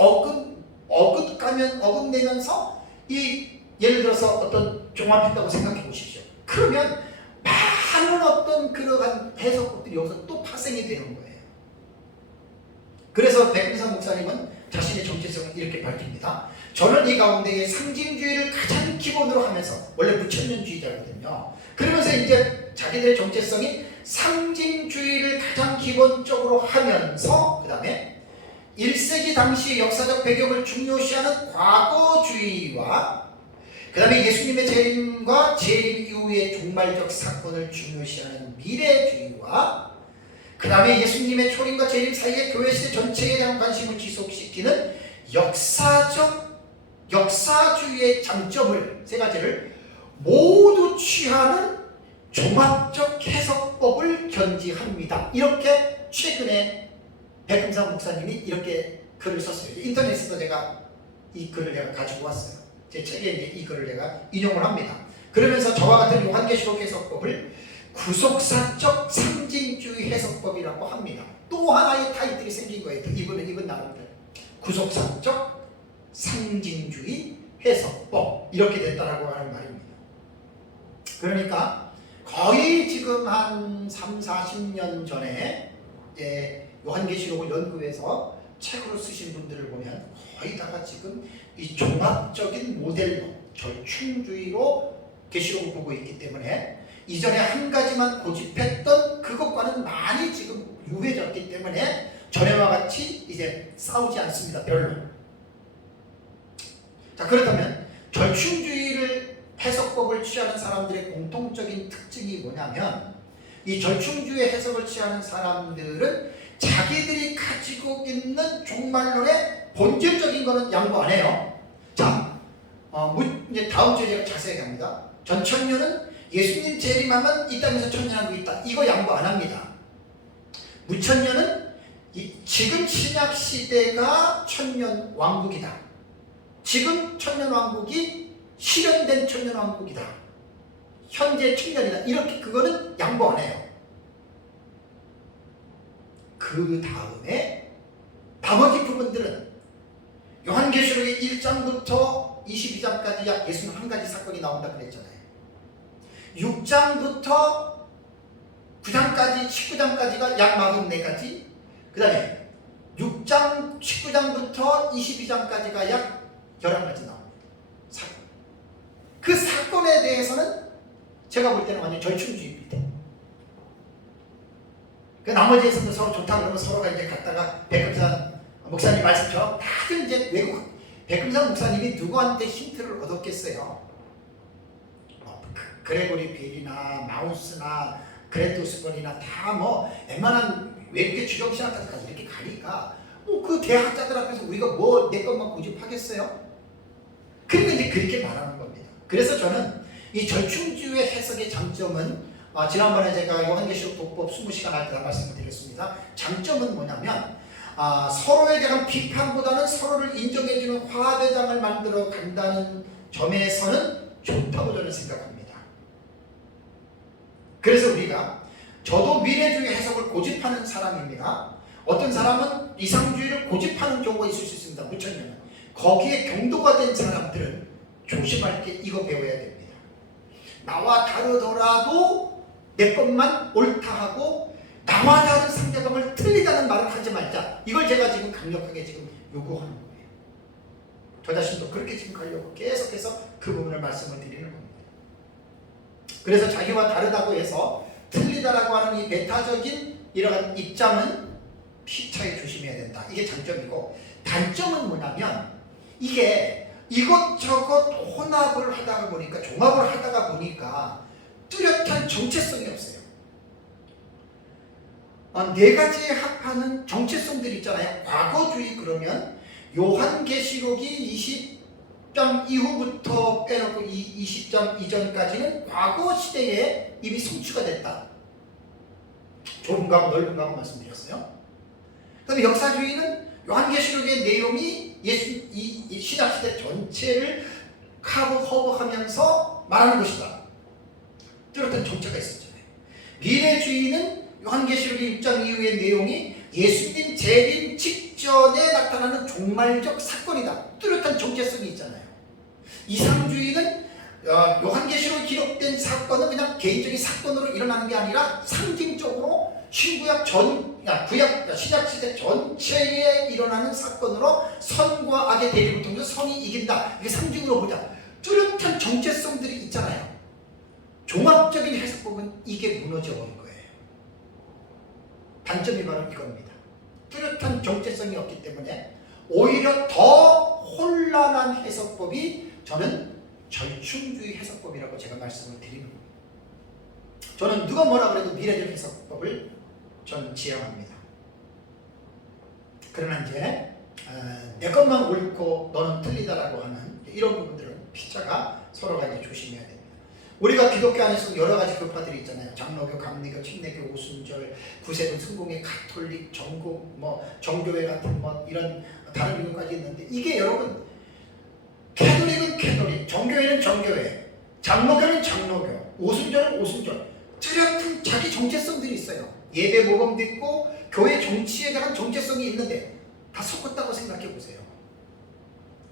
어긋내면서 이 예를 들어서 어떤 종합했다고 생각해 보십시오. 그러면 많은 어떤 그러한 해석법들이 여기서 또 파생이 되는 거예요. 그래서 백금산 목사님은 자신의 정체성을 이렇게 밝힙니다. 저는 이 가운데에 상징주의를 가장 기본으로 하면서, 원래 무천년주의자거든요. 그러면서 이제 자기들의 정체성이 상징주의를 가장 기본적으로 하면서 그 다음에 1세기 당시의 역사적 배경을 중요시하는 과거주의와 그 다음에 예수님의 재림과 재림 이후의 종말적 사건을 중요시하는 미래주의와 그 다음에 예수님의 초림과 재림 사이에 교회 시대 전체에 대한 관심을 지속시키는 역사주의의 장점을 세 가지를 모두 취하는 종합적 해석법을 견지합니다. 이렇게 최근에 백금산 목사님이 이렇게 글을 썼어요. 인터넷에서 제가 이 글을 내가 가지고 왔어요. 제 책에 이제 이 글을 내가 인용을 합니다. 그러면서 저와 같은 요한계시록 해석법을 구속사적 상징주의 해석법이라고 합니다. 또 하나의 타이틀이 생긴 거예요. 이분 나름대로 구속사적 상징주의 해석법 이렇게 됐다라고 하는 말입니다. 그러니까 거의 지금 한 30-40년 전에 이제 요한계시록을 연구해서 책으로 쓰신 분들을 보면 거의 다가 지금 이 종합적인 모델로 절충주의로 계시록을 보고 있기 때문에 이전에 한 가지만 고집했던 그것과는 많이 지금 유해졌기 때문에 전에와 같이 이제 싸우지 않습니다. 별로. 자, 그렇다면 절충주의를 해석법을 취하는 사람들의 공통적인 특징이 뭐냐면 이 절충주의 해석을 취하는 사람들은 자기들이 가지고 있는 종말론의 본질적인 거는 양보 안 해요. 자, 이제 다음 주에 제가 자세하게 합니다. 전천년은 예수님 재림하면 이 땅에서 천년하고 있다. 이거 양보 안 합니다. 무천년은 지금 신약 시대가 천년 왕국이다. 지금 천년 왕국이 실현된 천년 왕국이다. 현재 천년이다. 이렇게 그거는 양보 안 해요. 그 다음에 나머지 부분들은 요한계시록의 1장부터 22장까지 약 61가지 사건이 나온다 그랬잖아요. 6장부터 9장까지 19장까지가 약 44가지, 그 다음에 6장 19장부터 22장까지가 약 11가지 나옵니다. 사건. 그 사건에 대해서는 제가 볼 때는 완전 절충주의입니다. 그 나머지에서도 서로 좋다 그러면 서로가 이제 갔다가 백금산 목사님 말씀처럼 다들 이제 외국 백금산 목사님이 누구한테 힌트를 얻었겠어요? 그레고리 빌이나 마우스나 그레토스번이나 다 뭐 웬만한 외국의 주정신학자들까지 이렇게 가니까 그 대학자들 앞에서 우리가 뭐 내 것만 고집하겠어요? 그러니까 이제 그렇게 말하는 겁니다. 그래서 저는 이 절충주의 해석의 장점은 지난번에 제가 요한계시록 독법 20시간 할 때 말씀을 드렸습니다. 장점은 뭐냐면 서로에 대한 비판보다는 서로를 인정해주는 화합의장을 만들어 간다는 점에서는 좋다고 저는 생각합니다. 그래서 우리가 저도 미래주의 해석을 고집하는 사람입니다. 어떤 사람은 이상주의를 고집하는 경우가 있을 수 있습니다. 무천년은. 거기에 경도가 된 사람들은 조심할 게 이거 배워야 됩니다. 나와 다르더라도 내 것만 옳다 하고 나와 다른 상대방을 틀리다는 말을 하지 말자. 이걸 제가 지금 강력하게 지금 요구하는 거예요. 저 자신도 그렇게 지금 가려고 계속해서 그 부분을 말씀을 드리는 겁니다. 그래서 자기와 다르다고 해서 틀리다라고 하는 이 배타적인 이러한 입장은 피차에 조심해야 된다. 이게 장점이고, 단점은 뭐냐면 이게 이것저것 혼합을 하다가 보니까, 종합을 하다가 보니까 뚜렷한 정체성이 없어요. 네 가지에 합하는 정체성들이 있잖아요. 과거주의 그러면 요한계시록이 20장 이후부터 빼놓고 20장 이전까지는 과거 시대에 이미 성취가 됐다. 좁은 과거 넓은 과거 말씀드렸어요. 그다음에 역사주의는 요한계시록의 내용이 이 신약시대 전체를 커버하면서 말하는 것이다. 뚜렷한 정체가 있었잖아요. 미래주의는 요한계시록의 6장 이후의 내용이 예수님 재림 직전에 나타나는 종말적 사건이다. 뚜렷한 정체성이 있잖아요. 이상주의는 요한계시록에 기록된 사건은 그냥 개인적인 사건으로 일어나는 게 아니라 상징적으로 신구약 신약 시대 전체에 일어나는 사건으로 선과 악의 대립을 통해서 선이 이긴다. 이게 상징으로 보자. 뚜렷한 정체성들이 있잖아요. 종합적인 해석법은 이게 무너져 버린 거예요. 단점이 바로 이겁니다. 뚜렷한 정체성이 없기 때문에 오히려 더 혼란한 해석법이 저는 절충주의 해석법이라고 제가 말씀을 드립니다. 저는 누가 뭐라 그래도 미래적 해석법을 저는 지향합니다. 그러나 이제 내 것만 옳고 너는 틀리다라고 하는 이런 부분들은 피자가 서로가 이제 조심해야 됩니다. 우리가 기독교 안에서 여러 가지 교파들이 있잖아요. 장로교, 감리교, 침례교, 오순절, 구세군, 성공회, 가톨릭, 전국, 정교회 같은 이런 다른 교까지 있는데 이게 여러분 캐톨릭은 캐톨릭, 정교회는 정교회, 장로교는 장로교, 오순절은 오순절 뚜렷한 자기 정체성들이 있어요. 예배 모범도 있고 교회 정치에 대한 정체성이 있는데 다 섞었다고 생각해 보세요.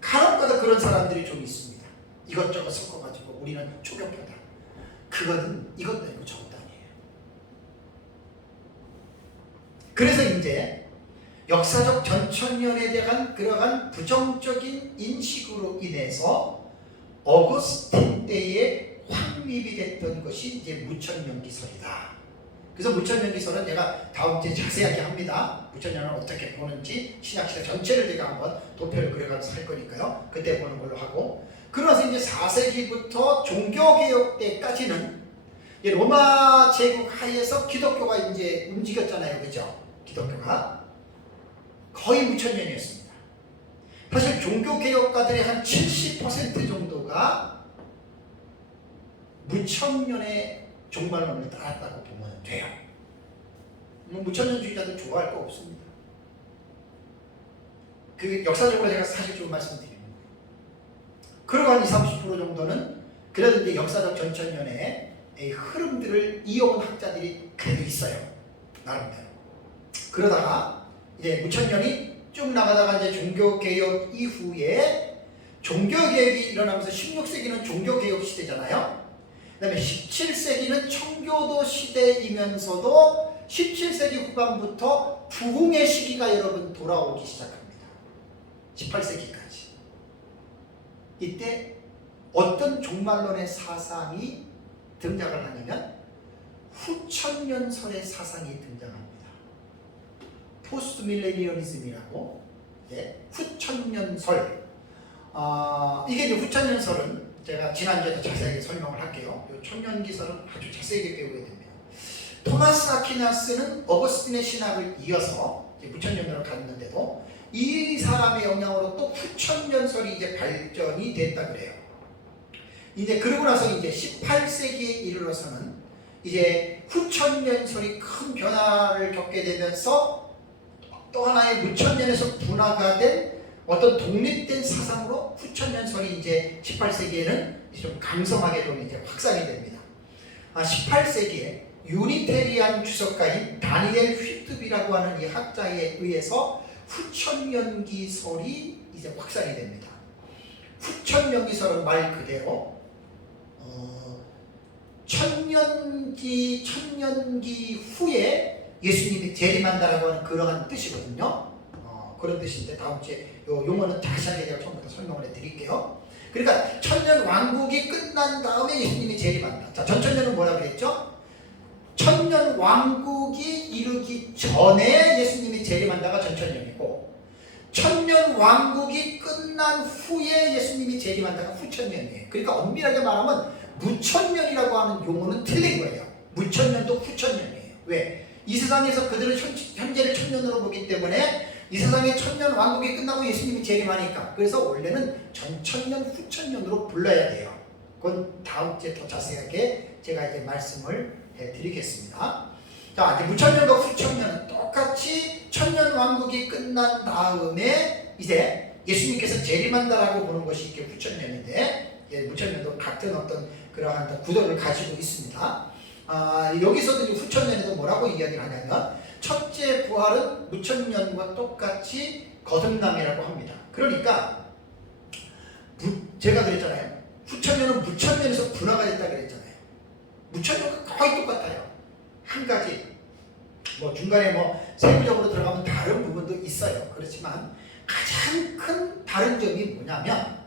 간혹가다 그런 사람들이 좀 있습니다. 이것저것 섞어가지고 우리는 초교파다. 그거는 이것도 아니고 저것도 아니에요. 그래서 이제 역사적 전천년에 대한 그러한 부정적인 인식으로 인해서 어거스틴 때에 확립이 됐던 것이 이제 무천년기설이다. 그래서 무천년기설은 제가 다음 주에 자세하게 합니다. 무천년을 어떻게 보는지 신약시대 전체를 제가 한번 도표를 그려가면서 할 거니까요. 그때 보는 걸로 하고 그러면서 이제 4세기부터 종교개혁 때까지는 로마 제국 하에서 기독교가 이제 움직였잖아요. 그죠? 기독교가 거의 무천년이었습니다. 사실 종교개혁가들의 한 70% 정도가 무천년의 종말론을 따랐다고 보면 돼요. 무천년주의자들 좋아할 거 없습니다. 그 역사적으로 제가 사실 좀 말씀드립니다. 그리고 한 20-30% 정도는 그래도 이제 역사적 전천년의 흐름들을 이어온 학자들이 그래도 있어요. 나름대로. 그러다가 이제 무천년이 쭉 나가다가 이제 종교개혁 이후에 종교개혁이 일어나면서 16세기는 종교개혁 시대잖아요. 그 다음에 17세기는 청교도 시대이면서도 17세기 후반부터 부흥의 시기가 여러분 돌아오기 시작합니다. 18세기까지. 이때 어떤 종말론의 사상이 등장을 하냐면 후천년설의 사상이 등장합니다. 포스트 밀레니얼리즘이라고 후천년설. 이게 이제 후천년설은 제가 지난주에도 자세하게 설명을 할게요. 이 천년기설은 아주 자세하게 배우게 됩니다. 토마스 아퀴나스는 어거스틴의 신학을 이어서 무천년으로 갔는데도 이 사람의 영향으로 또 후천년설이 이제 발전이 됐다 그래요. 이제 그러고 나서 이제 18세기에 이르러서는 이제 후천년설이 큰 변화를 겪게 되면서 또 하나의 무천년에서 분화가 된 어떤 독립된 사상으로 후천년설이 이제 18세기에는 좀 강성하게 좀 이제 확산이 됩니다. 18세기에 유니테리안 주석가인 다니엘 휘트비라고 하는 이 학자에 의해서 후천년기설이 이제 확산이 됩니다. 후천년기설은 말 그대로 천년기 후에 예수님이 재림한다라고 하는 그러한 뜻이거든요. 그런 뜻인데 다음 주에 요 용어는 다시 하게 제가 처음부터 설명을 해드릴게요. 그러니까 천년 왕국이 끝난 다음에 예수님이 재림한다. 자, 전천년은 뭐라고 그랬죠? 천년 왕국이 이르기 전에 예수님이 재림한다가 전천년이고 천년 왕국이 끝난 후에 예수님이 재림한다가 후천년이에요. 그러니까 엄밀하게 말하면 무천년이라고 하는 용어는 틀린 거예요. 무천년도 후천년이에요. 왜? 이 세상에서 그들은 현재를 천년으로 보기 때문에 이 세상의 천년 왕국이 끝나고 예수님이 재림하니까 그래서 원래는 전천년 후천년으로 불러야 돼요. 그건 다음 주에 더 자세하게 제가 이제 말씀을 해드리겠습니다. 자, 이제 무천년과 후천년은 똑같이 천년 왕국이 끝난 다음에 이제 예수님께서 재림한다라고 보는 것이 이게 후천년인데 무천년도 같은 어떤 그러한 구도를 가지고 있습니다. 여기서도 후천년에도 뭐라고 이야기를 하냐면 첫째 부활은 무천년과 똑같이 거듭남이라고 합니다. 그러니까 제가 그랬잖아요. 후천년은 무천년에서 분화가 됐다 그랬잖아요. 무천년과 거의 똑같아요. 한 가지 뭐 중간에 뭐 세부적으로 들어가면 다른 부분도 있어요. 그렇지만 가장 큰 다른 점이 뭐냐면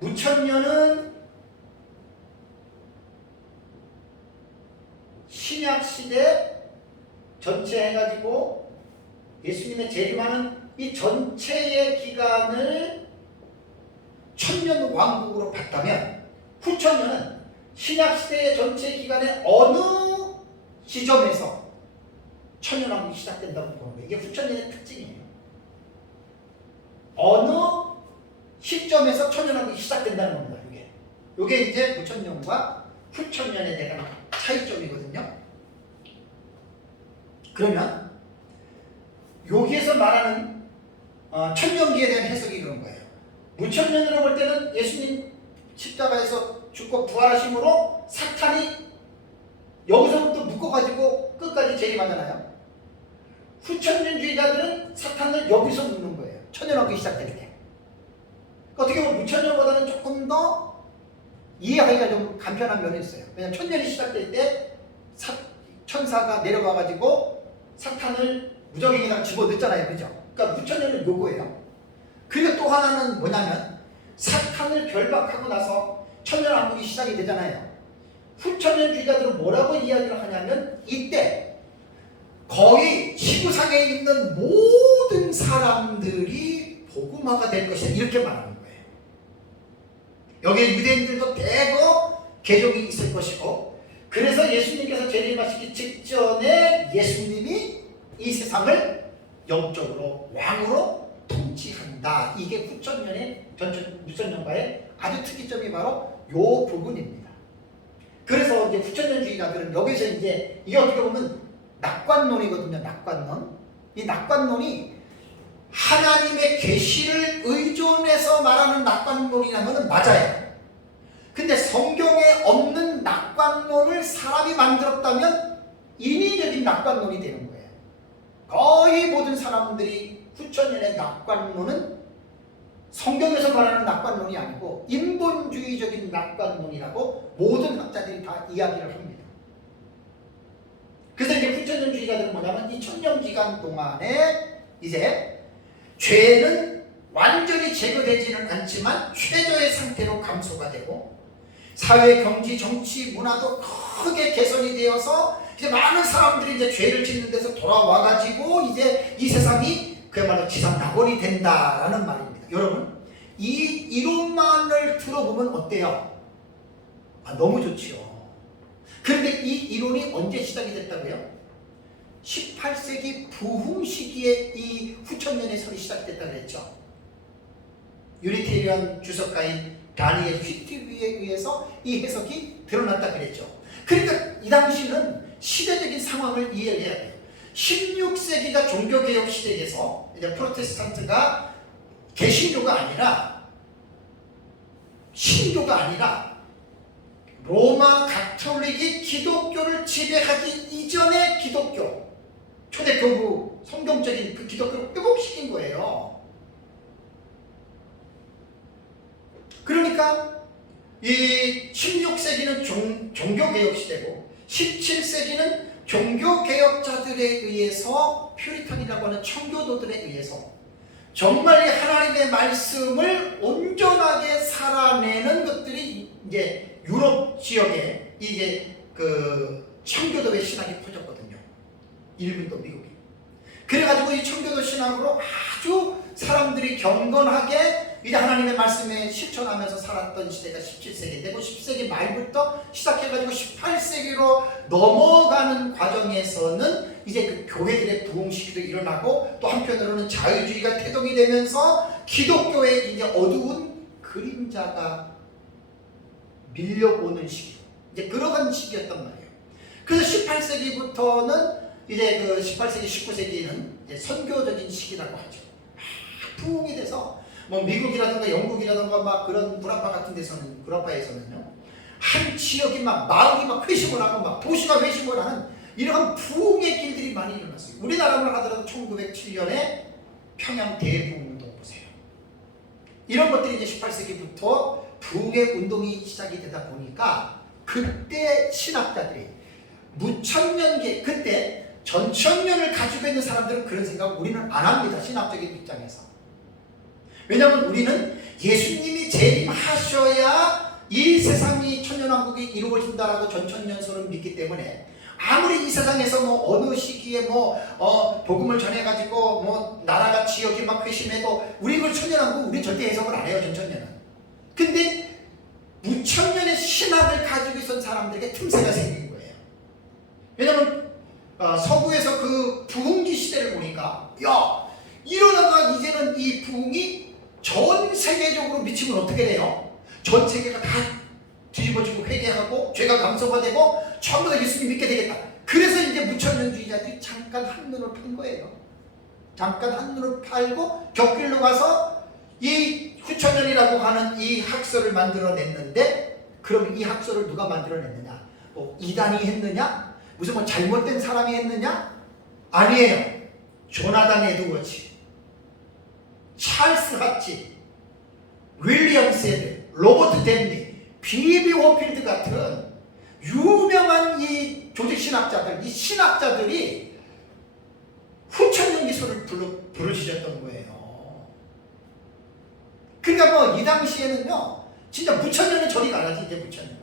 무천년은 신약시대 전체 해가지고 예수님의 재림하는 이 전체의 기간을 천년 왕국으로 봤다면 후천년은 신약시대의 전체 기간의 어느 시점에서 천년왕국이 시작된다고 보는 거예요. 이게 후천년의 특징이에요. 어느 시점에서 천년왕국이 시작된다는 겁니다. 이게 이제 무천년과 후천년에 대한 차이점이거든요. 그러면 여기에서 말하는 천년기에 대한 해석이 그런 거예요. 무천년으로 볼 때는 예수님 십자가에서 죽고 부활하심으로 사탄이 여기서부터 묶어가지고 끝까지 재림하잖아요. 후천년주의자들은 사탄을 여기서 묶는 거예요. 천년왕국이 시작될 때. 어떻게 보면 무천년보다는 조금 더 이해하기가 좀 간편한 면이 있어요. 왜냐하면 천년이 시작될 때 천사가 내려가가지고 사탄을 무적행에다 집어넣잖아요. 그죠? 그러니까 무천년은 요거예요. 그리고 또 하나는 뭐냐면 사탄을 결박하고 나서 천년왕국이 시작이 되잖아요. 후천년주의자들은 뭐라고 이야기를 하냐면 이때 거의 지구상에 있는 모든 사람들이 복음화가 될 것이다 이렇게 말하는 거예요. 여기에 유대인들도 대거 개종이 있을 것이고 그래서 예수님께서 재림하시기 직전에 예수님이 이 세상을 영적으로 왕으로 통치한다. 이게 후천년의 무천년과의 아주 특이점이 바로 요 부분입니다. 그래서 이제 후천년주의자들은 여기서 이제 이게 어떻게 보면 낙관론이거든요. 낙관론. 이 낙관론이 하나님의 계시를 의존해서 말하는 낙관론이라는 것은 맞아요. 근데 성경에 없는 낙관론을 사람이 만들었다면 인위적인 낙관론이 되는 거예요. 거의 모든 사람들이 후천년의 낙관론은 성경에서 말하는 낙관론이 아니고 인본주의적인 낙관론이라고 모든 학자들이 다 이야기를 합니다. 그래서 이제 후천년주의자들은 뭐냐면 이 천년기간 동안에 이제 죄는 완전히 제거되지는 않지만 최저의 상태로 감소가 되고 사회, 경제, 정치, 문화도 크게 개선이 되어서 이제 많은 사람들이 이제 죄를 짓는 데서 돌아와가지고 이제 이 세상이 그야말로 지상 낙원이 된다라는 말입니다. 여러분, 이 이론만을 들어보면 어때요? 너무 좋지요. 그런데 이 이론이 언제 시작이 됐다고요? 18세기 부흥 시기에 이 후천년의 설이 시작됐다고 했죠. 유니테리안 주석가인 다니엘 휘트비에 의해서 이 해석이 드러났다 그랬죠. 그러니까 이 당시는 시대적인 상황을 이해해야 돼요. 16세기가 종교개혁 시대에서 이제 프로테스탄트가 개신교가 아니라 신교가 아니라 로마 가톨릭이 기독교를 지배하기 이전의 기독교, 초대교부 성경적인 그 기독교를 회복시킨 거예요. 그러니까 이 16세기는 종교개혁 시대고 17세기는 종교개혁자들에 의해서 퓨리탄이라고 하는 청교도들에 의해서 정말 하나님의 말씀을 온전하게 살아내는 것들이 이제 유럽 지역에 이게 그 청교도의 신학이 퍼졌거든요. 일본도 미국이. 그래가지고 이 청교도 신학으로 아주 사람들이 경건하게 이제 하나님의 말씀에 실천하면서 살았던 시대가 17세기 되고 10세기 말부터 시작해가지고 18세기로 넘어가는 과정에서는 이제 그 교회들의 부흥시기도 일어나고 또 한편으로는 자유주의가 태동이 되면서 기독교의 이제 어두운 그림자가 밀려오는 시기, 이제 그러한 시기였단 말이에요. 그래서 18세기부터는 이제 그 18세기, 19세기는 이제 선교적인 시기라고 하죠. 부흥이 돼서 뭐 미국이라든가 영국이라든가 막 그런 불안파 같은 데서는, 불안파에서는요, 한 지역이 막 마을이 막 회심을 하고 막 도시가 회심을 하는 이러한 부흥의 길들이 많이 일어났어요. 우리나라만 하더라도 1907년에 평양 대부흥운동 보세요. 이런 것들이 이제 18세기부터 부흥의 운동이 시작이 되다 보니까 그때 신학자들이 무천년계, 그때 전천년을 가지고 있는 사람들은 그런 생각 우리는 안 합니다. 신학적인 입장에서. 왜냐하면 우리는 예수님이 재림하셔야 이 세상이 천년왕국이 이루어진다라고 전천년설을 믿기 때문에 아무리 이 세상에서 뭐 어느 시기에 복음을 전해가지고 나라가 지역이 막 회심해도 우리 그 천년왕국 우리 절대 해석을 안 해요. 전천년은. 근데 무천년의 신학을 가지고 있던 사람들에게 틈새가 생긴 거예요. 왜냐하면 서구에서 그 부흥기 시대를 보니까 이러다가 이제는 이 부흥이 전 세계적으로 미치면 어떻게 돼요? 전 세계가 다 뒤집어지고 회개하고 죄가 감소가 되고 전부 다 예수님 믿게 되겠다. 그래서 이제 무천년주의자들이 잠깐 한눈을 판 거예요. 잠깐 한눈을 팔고 격길로 가서 이 후천년이라고 하는 이 학설을 만들어냈는데, 그럼 이 학설을 누가 만들어냈느냐? 이단이 했느냐? 무슨 잘못된 사람이 했느냐? 아니에요. 조나단 에드워즈, 찰스 하치, 윌리엄 세드, 로버트 댄리, 비비 워필드 같은 유명한 이 조직신학자들, 이 신학자들이 후천년 기술을 부르짖었던 거예요. 그러니까 이 당시에는요, 진짜 무천년은 저리 가라지. 이제 무천년은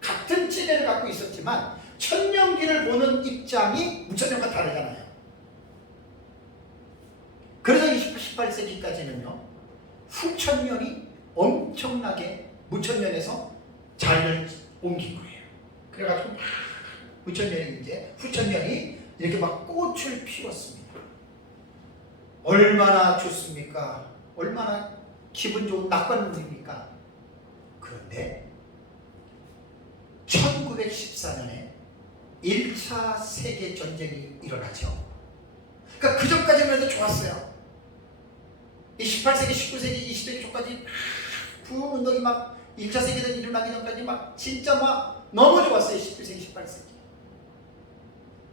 같은 찌레를 갖고 있었지만 천년기를 보는 입장이 무천년과 다르잖아요. 그래서 18세기까지는요 후천년이 엄청나게 무천년에서 자리를 옮긴 거예요. 그래가지고 후천년이 이렇게 막 꽃을 피웠습니다. 얼마나 좋습니까? 얼마나 기분 좋은 낙관문입니까? 그런데 1914년에 1차 세계전쟁이 일어나죠. 그러니까 그 전까지는 해도 좋았어요. 이 18세기, 19세기, 20세기 초까지 부흥운동이 막 1차 세계대전이 일어나기 전까지 막 진짜 막 너무 좋았어요. 19세기, 18세기.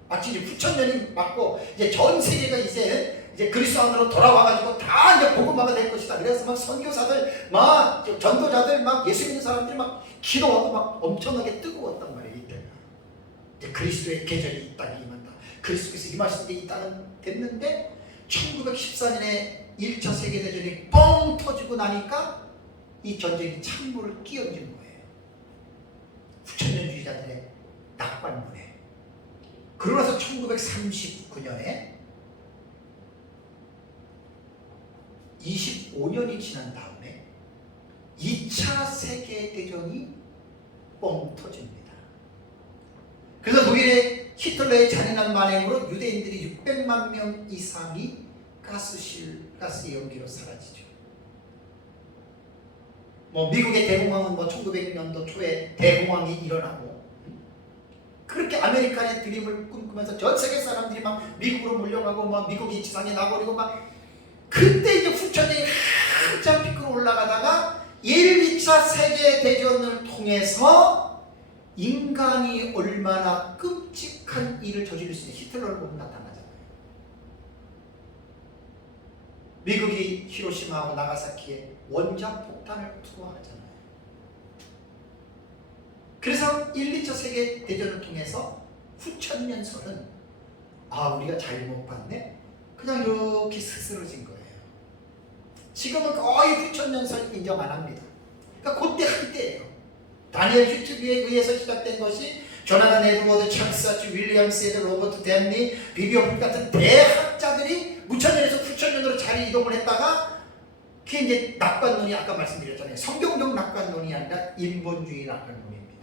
마치 이제 9천년이 맞고 이제 전 세계가 이제 그리스도 안으로 돌아와가지고 다 이제 복음화가 될 것이다. 그래서 막 선교사들, 막 전도자들, 막 예수 믿는 사람들이 막 기도하고 막 엄청나게 뜨거웠단 말이에요. 이때 이제 그리스도의 계절이 이 땅에 임한다. 그리스도께서 임하실 때 이 땅은 됐는데 1914년에 1차 세계대전이 뻥 터지고 나니까 이 전쟁이 찬물을 끼얹은 거예요. 후천년주의자들의 낙관문에. 그러고 나서 1939년에 25년이 지난 다음에 2차 세계대전이 뻥 터집니다. 그래서 독일의 히틀러의 잔인한 만행으로 유대인들이 600만 명 이상이 가스 연기로 사라지죠. 미국의 대공황은 1900년도 초에 대공황이 일어나고, 그렇게 아메리칸의 드림을 꿈꾸면서 전 세계 사람들이 막 미국으로 몰려가고 막 미국이 지상에 나버리고 막, 그때 이제 후천년이 한참 피크로 올라가다가 1, 2차 세계대전을 통해서 인간이 얼마나 끔찍한 일을 저지를 수 있는 히틀러를 보면 나타나잖아요. 미국이 히로시마하고 나가사키에 원자폭탄을 투하하잖아요. 그래서 1, 2차 세계대전을 통해서 후천년설은 우리가 잘못 봤네? 그냥 이렇게 스스러진 거예요. 지금은 거의 후천년설 인정 안 합니다. 그러니까 그때 한때예요. 다니엘 휴트비에 의해서 시작된 것이 조나단 에드워드, 찰스 하치, 윌리엄 세드, 로버트 댄리, 비비 워필드 같은 대학자들이 무천년에서 후천년으로 자리 이동을 했다가, 그게 이제 낙관론이 아까 말씀드렸잖아요. 성경적 낙관론이 아니라 인본주의 낙관론입니다.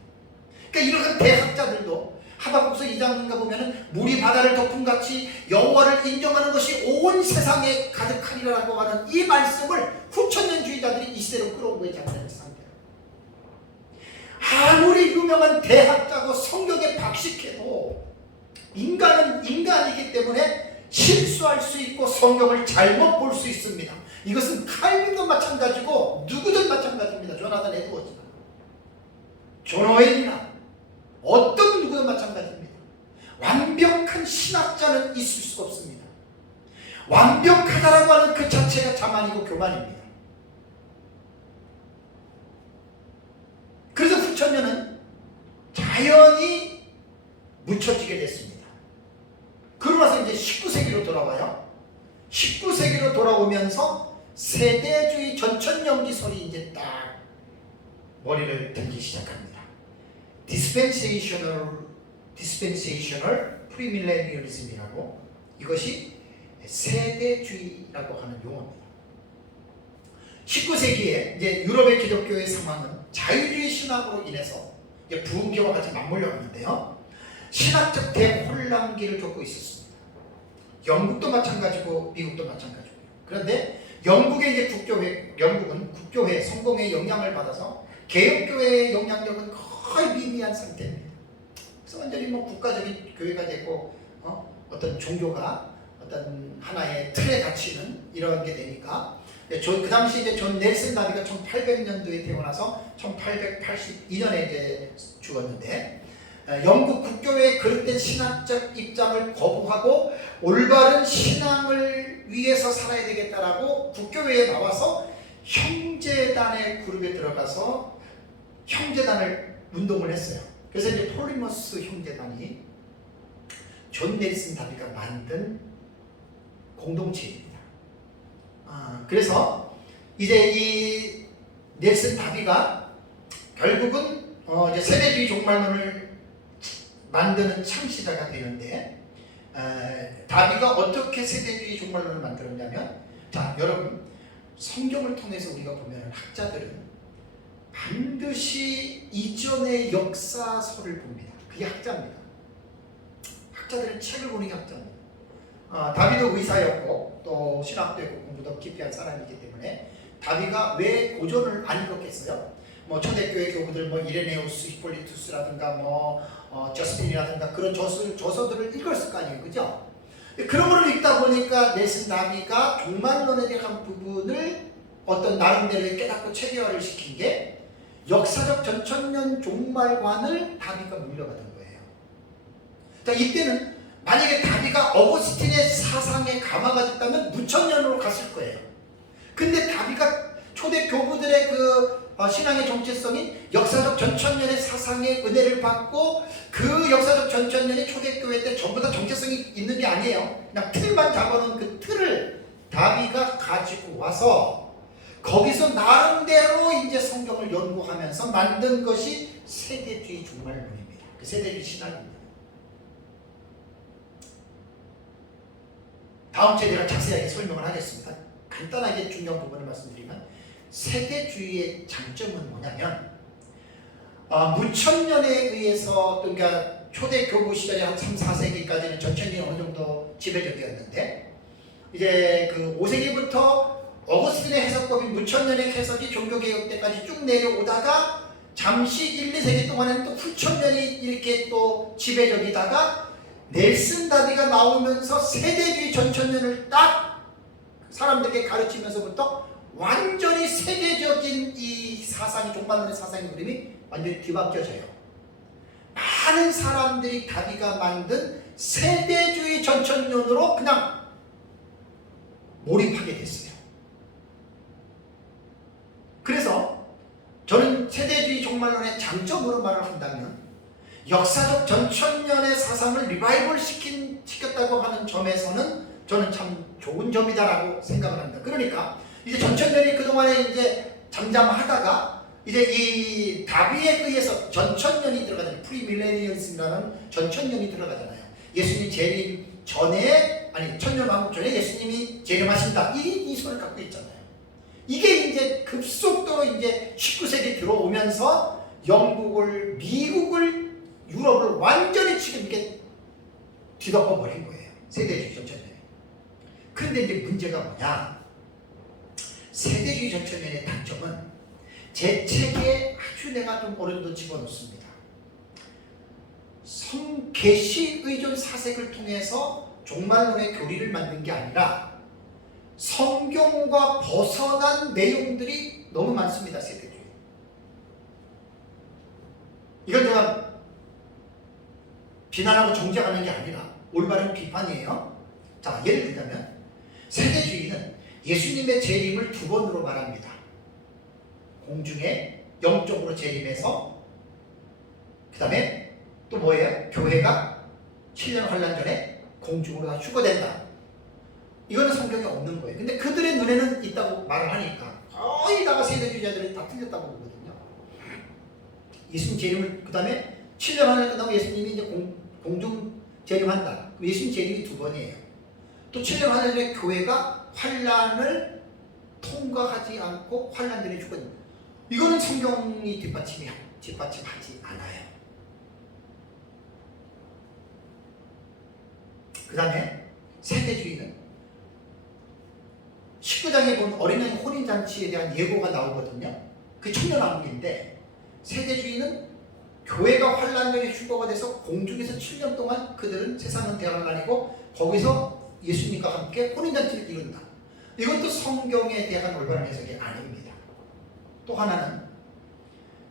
그러니까 이런 대학자들도 하박국서 2장인가 보면은 물이 바다를 덮음같이 여호와를 인정하는 것이 온 세상에 가득하리라고 하는 이 말씀을 후천년주의자들이 이 시대로 끌어온 거에 장면을 상대로. 아무리 유명한 대학자고 성경에 박식해도 인간은 인간이기 때문에 실수할 수 있고 성경을 잘못 볼 수 있습니다. 이것은 칼빈도 마찬가지고 누구든 마찬가지입니다. 조나단 에드워즈나 존 오웬이나 어떤 누구든 마찬가지입니다. 완벽 신학자는 있을 수가 없습니다. 완벽하다라고 하는 그 자체가 자만이고 교만입니다. 그래서 후천년은 자연히 묻혀지게 됐습니다. 그러고 나서 이제 19세기로 돌아와요. 19세기로 돌아오면서 세대주의 전천년기설이 이제 딱 머리를 들기 시작합니다. Dispensational Premillennialism이라고, 이것이 세대주의라고 하는 용어입니다. 19세기에 이제 유럽의 기독교의 상황은 자유주의 신학으로 인해서 부흥기와 같이 맞물려 갔는데요. 신학적 대혼란기를 겪고 있었습니다. 영국도 마찬가지고 미국도 마찬가지고요. 그런데 영국은 국교회 성공의 영향을 받아서 개혁교회의 영향력은 거의 미미한 상태입니다. 그래서 완전히 국가적인 교회가 되고 어떤 종교가 어떤 하나의 틀에 갇히는 이런 게 되니까, 그 당시 이제 존 넬슨 다비가 1800년도에 태어나서 1882년에 이제 죽었는데, 영국 국교회의 그릇된 신학적 입장을 거부하고 올바른 신앙을 위해서 살아야 되겠다라고 국교회에 나와서 형제단의 그룹에 들어가서 형제단을 운동을 했어요. 그래서 이제 폴리머스 형제단이 존 넬슨 다비가 만든 공동체입니다. 그래서 이제 이 넬슨 다비가 결국은 이제 세대주의 종말론을 만드는 창시자가 되는데, 다비가 어떻게 세대주의 종말론을 만들었냐면, 자 여러분, 성경을 통해서 우리가 보면 학자들은 반드시 이전의 역사서를 봅니다. 그게 학자입니다. 학자들은 책을 보는 게 학자입니다. 다비도 의사였고 또 신학도 했고 공부도 깊이 한 사람이기 때문에 다비가 왜 고전을 안 읽었겠어요? 초대교회 교부들 이레네우스, 히폴리투스라든가 저스틴이라든가 그런 저서들을 읽었을 거 아니에요, 그죠? 그런 거를 읽다 보니까 넬슨 다비가 종말론에 대한 부분을 어떤 나름대로의 깨닫고 체계화를 시킨 게 역사적 전천년 종말관을 다비가 물려받은 거예요. 자, 이때는 만약에 다비가 어거스틴의 사상에 감화가 됐다면 무천년으로 갔을 거예요. 근데 다비가 초대 교부들의 그 신앙의 정체성이 역사적 전천년의 사상의 은혜를 받고, 그 역사적 전천년이 초대교회 때 전부 다 정체성이 있는 게 아니에요. 그냥 틀만 잡아놓은 그 틀을 다비가 가지고 와서 거기서 나름대로 이제 성경을 연구하면서 만든 것이 세대주의 종말론입니다. 그 세대주의 신학입니다. 다음 주에 제가 자세하게 설명을 하겠습니다. 간단하게 중요한 부분을 말씀드리면, 세대주의의 장점은 뭐냐면, 무천년에 의해서, 그러니까 초대 교부 시절에 한 3, 4세기까지는 전천년이 어느 정도 지배적이었는데, 이제 그 5세기부터 어거스틴의 해석법인 무천년의 해석이 종교개혁 때까지 쭉 내려오다가 잠시 1, 2세기 동안에는 또 후천년이 이렇게 또 지배적이다가 넬슨 다비가 나오면서 세대주의 전천년을 딱 사람들에게 가르치면서부터 완전히 세계적인 이 사상이, 종말론의 사상의 그림이 완전히 뒤바뀌어져요. 많은 사람들이 다비가 만든 세대주의 전천년으로 그냥 몰입하게 됐어요. 그래서 저는 세대주의 종말론의 장점으로 말을 한다면, 역사적 전천년의 사상을 리바이벌 시켰다고 하는 점에서는 저는 참 좋은 점이다라고 생각을 합니다. 그러니까 이제 전천년이 그동안에 이제 잠잠하다가 이제 이 다비에 의해서 전천년이 들어가잖아요. 프리밀레니얼즘이라는 전천년이 들어가잖아요. 예수님 재림 전에, 아니 천년 왕국 전에 예수님이 재림하신다, 이 소를 갖고 있잖아요. 이게 이제 급속도로 이제 19세기 들어오면서 영국을, 미국을, 유럽을 완전히 지금 이게 뒤덮어 버린 거예요. 세대주의 전천년이. 그런데 이제 문제가 뭐냐? 세대주의 전천년의 단점은, 제 책에 아주 내가 좀 어느 정도 집어넣습니다. 성계시 의존 사색을 통해서 종말론의 교리를 만든 게 아니라 성경과 벗어난 내용들이 너무 많습니다. 세대주의. 이건 제가 비난하고 정죄하는 게 아니라 올바른 비판이에요. 자, 예를 들자면 세대주의는 예수님의 재림을 두 번으로 말합니다. 공중에 영적으로 재림해서 그 다음에 또 뭐예요? 교회가 7년 환란 전에 공중으로 다 휴거된다. 이거는 성경에 없는 거예요. 근데 그들의 눈에는 있다고 말을 하니까 거의 다가 세대주의자들이 다 틀렸다고 보거든요. 예수님 재림을 그 다음에 7년 환란 끝나고 예수님이 이제 공중 재림한다. 예수님 재림이 두 번이에요. 또 7년 환란 전에 교회가 환란을 통과하지 않고 환란 전에 죽거든요. 이거는 성경이 뒷받침하지 않아요. 그 다음에 세대주의는 19장에 본 어린아이 혼인잔치에 대한 예고가 나오거든요. 그 청년왕국인데 세대주의는 교회가 환란전에 휴거가 돼서 공중에서 7년 동안 그들은 세상은 대환란이고 거기서 예수님과 함께 혼인잔치를 이룬다. 이것도 성경에 대한 올바른 해석이 아닙니다. 또 하나는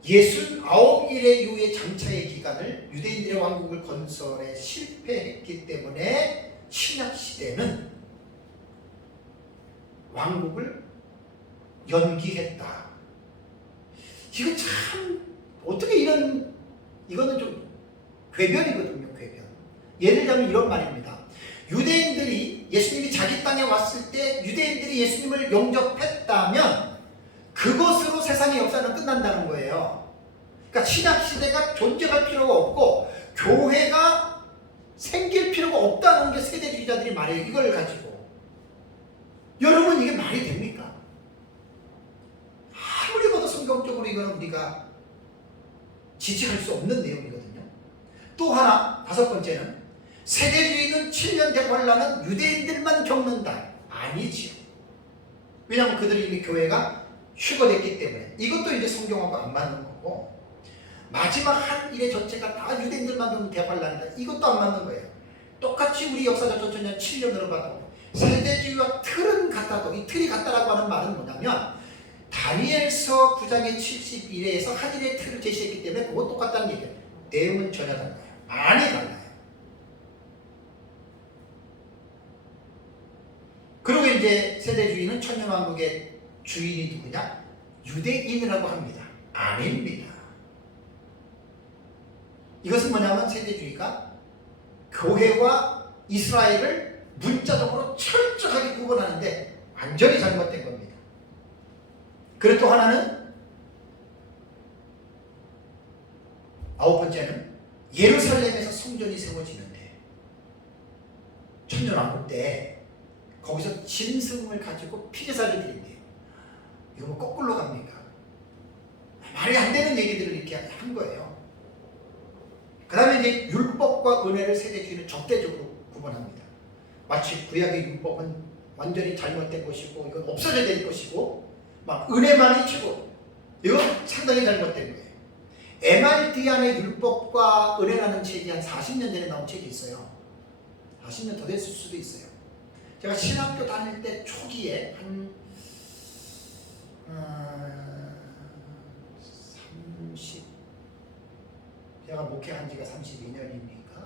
69일의 이후의 장차의 기간을 유대인들의 왕국을 건설에 실패했기 때문에 신약시대는 왕국을 연기했다. 이거 참 어떻게 이거는 좀 궤변이거든요. 궤변. 예를 들면 이런 말입니다. 유대인들이 예수님이 자기 땅에 왔을 때 유대인들이 예수님을 영접했다면 그것으로 세상의 역사는 끝난다는 거예요. 그러니까 신약시대가 존재할 필요가 없고 교회가 생길 필요가 없다는 게 세대주의자들이 말해요. 이걸 가지고. 여러분 이게 말이 됩니까? 아무리 봐도 성경적으로 이거는 우리가 지지할 수 없는 내용이거든요. 또 하나, 다섯 번째는 세대주의는 7년 대환란은 유대인들만 겪는다. 아니지요. 왜냐하면 그들이 이미 교회가 휴거됐기 때문에. 이것도 이제 성경하고 안 맞는 거고, 마지막 한 일의 전체가 다 유대인들만 겪는 대환란이다. 이것도 안 맞는 거예요. 똑같이 우리 역사적 전체는 7년으로 봐도 세대주의와 틀은 같다도, 이 틀이 같다라고 하는 말은 뭐냐면 다니엘서 9장의 71회에서 한 일의 틀을 제시했기 때문에 그거 똑같다는 얘기예요. 내용은 전혀 달라요. 많이 달라요. 그리고 이제 세대주의는 천년왕국의 주인이 누구냐? 유대인이라고 합니다. 아닙니다. 이것은 뭐냐면 세대주의가 교회와 이스라엘을 문자적으로 철저하게 구분하는데 완전히 잘못된 겁니다. 그리고 또 하나는 아홉 번째는 예루살렘에서 성전이 세워지는데 천년왕국 때 거기서 짐승을 가지고 피제사를 드린대요. 이거 뭐 거꾸로 갑니까? 말이 안 되는 얘기들을 이렇게 한 거예요. 그 다음에 이제 율법과 은혜를 세대주의는 적대적으로 구분합니다. 마치 구약의 율법은 완전히 잘못된 것이고 이건 없어져야 될 것이고 막 은혜만이 최고, 이건 상당히 잘못된 거예요. MRD안의 율법과 은혜라는 책이 한 40년 전에 나온 책이 있어요. 40년 더 됐을 수도 있어요. 제가 신학교 다닐 때 초기에 한 30, 제가 목회한 지가 32년이니까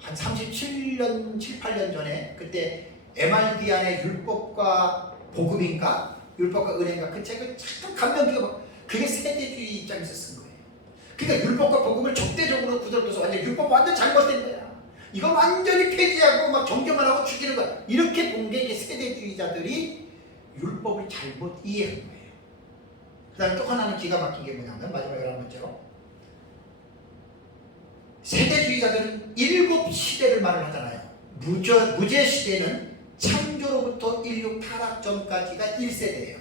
한 37년, 7, 8년 전에 그때 MRD안의 율법과 복음인가? 율법과 은혜인가? 그 책을 잠깐 감명 깊어. 그게 세대주의 입장에서 쓴 거예요. 그러니까 율법과 복음을 적대적으로 구별해서 완전 율법 완전 잘못된 거야. 이거 완전히 폐지하고 막 정죄만 하고 죽이는 거야. 이렇게 본 게 세대주의자들이 율법을 잘못 이해한 거예요. 그 다음에 또 하나는 기가 막힌 게 뭐냐면 마지막 11번째로 세대주의자들은 일곱 시대를 말을 하잖아요. 무죄 시대는 창조로부터 인류 타락 전까지가 1세대예요.